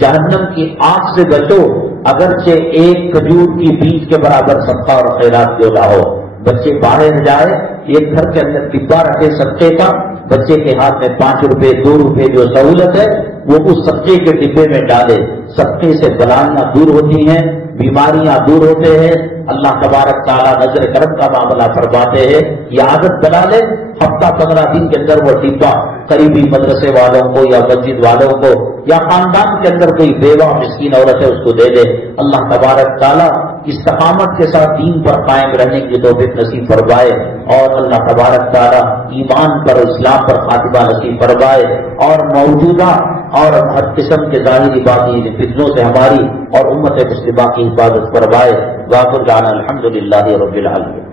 جہنم کی آگ سے بچو اگرچہ ایک کھجور کی بیج کے برابر صدقہ اور خیرات کیوں نہ ہو. بچے باہر جائے، ایک گھر کے اندر ڈبہ رکھے صدقے کا، بچے کے ہاتھ میں 5 روپے 2 روپے جو سہولت ہے وہ اس صدقے کے ڈبے میں ڈالے. صدقے سے بلائیاں دور ہوتی ہیں، بیماریاں دور ہوتے ہیں. اللہ تبارک تعالیٰ نظر کرم کا معاملہ فرماتے ہیں. یہ عادت بنا لے، ہفتہ 15 دن کے اندر وہ ڈبہ قریبی مدرسے والوں کو یا مسجد والوں کو یا خاندان کے اندر کوئی بیوہ مسکین عورت ہے اس کو دے دے. اللہ تبارک تعالیٰ استقامت کے ساتھ دین پر قائم رہنے کی توفیق نصیب فرمائے اور اللہ تبارک تعالیٰ ایمان پر، اسلام پر خاتمہ نصیب فرمائے اور موجودہ اور ہر قسم کے ظاہری باطنی فتنوں سے ہماری اور امت مسلمہ کی حفاظت فرمائے. واخر دعوانا الحمدللہ رب العالمین.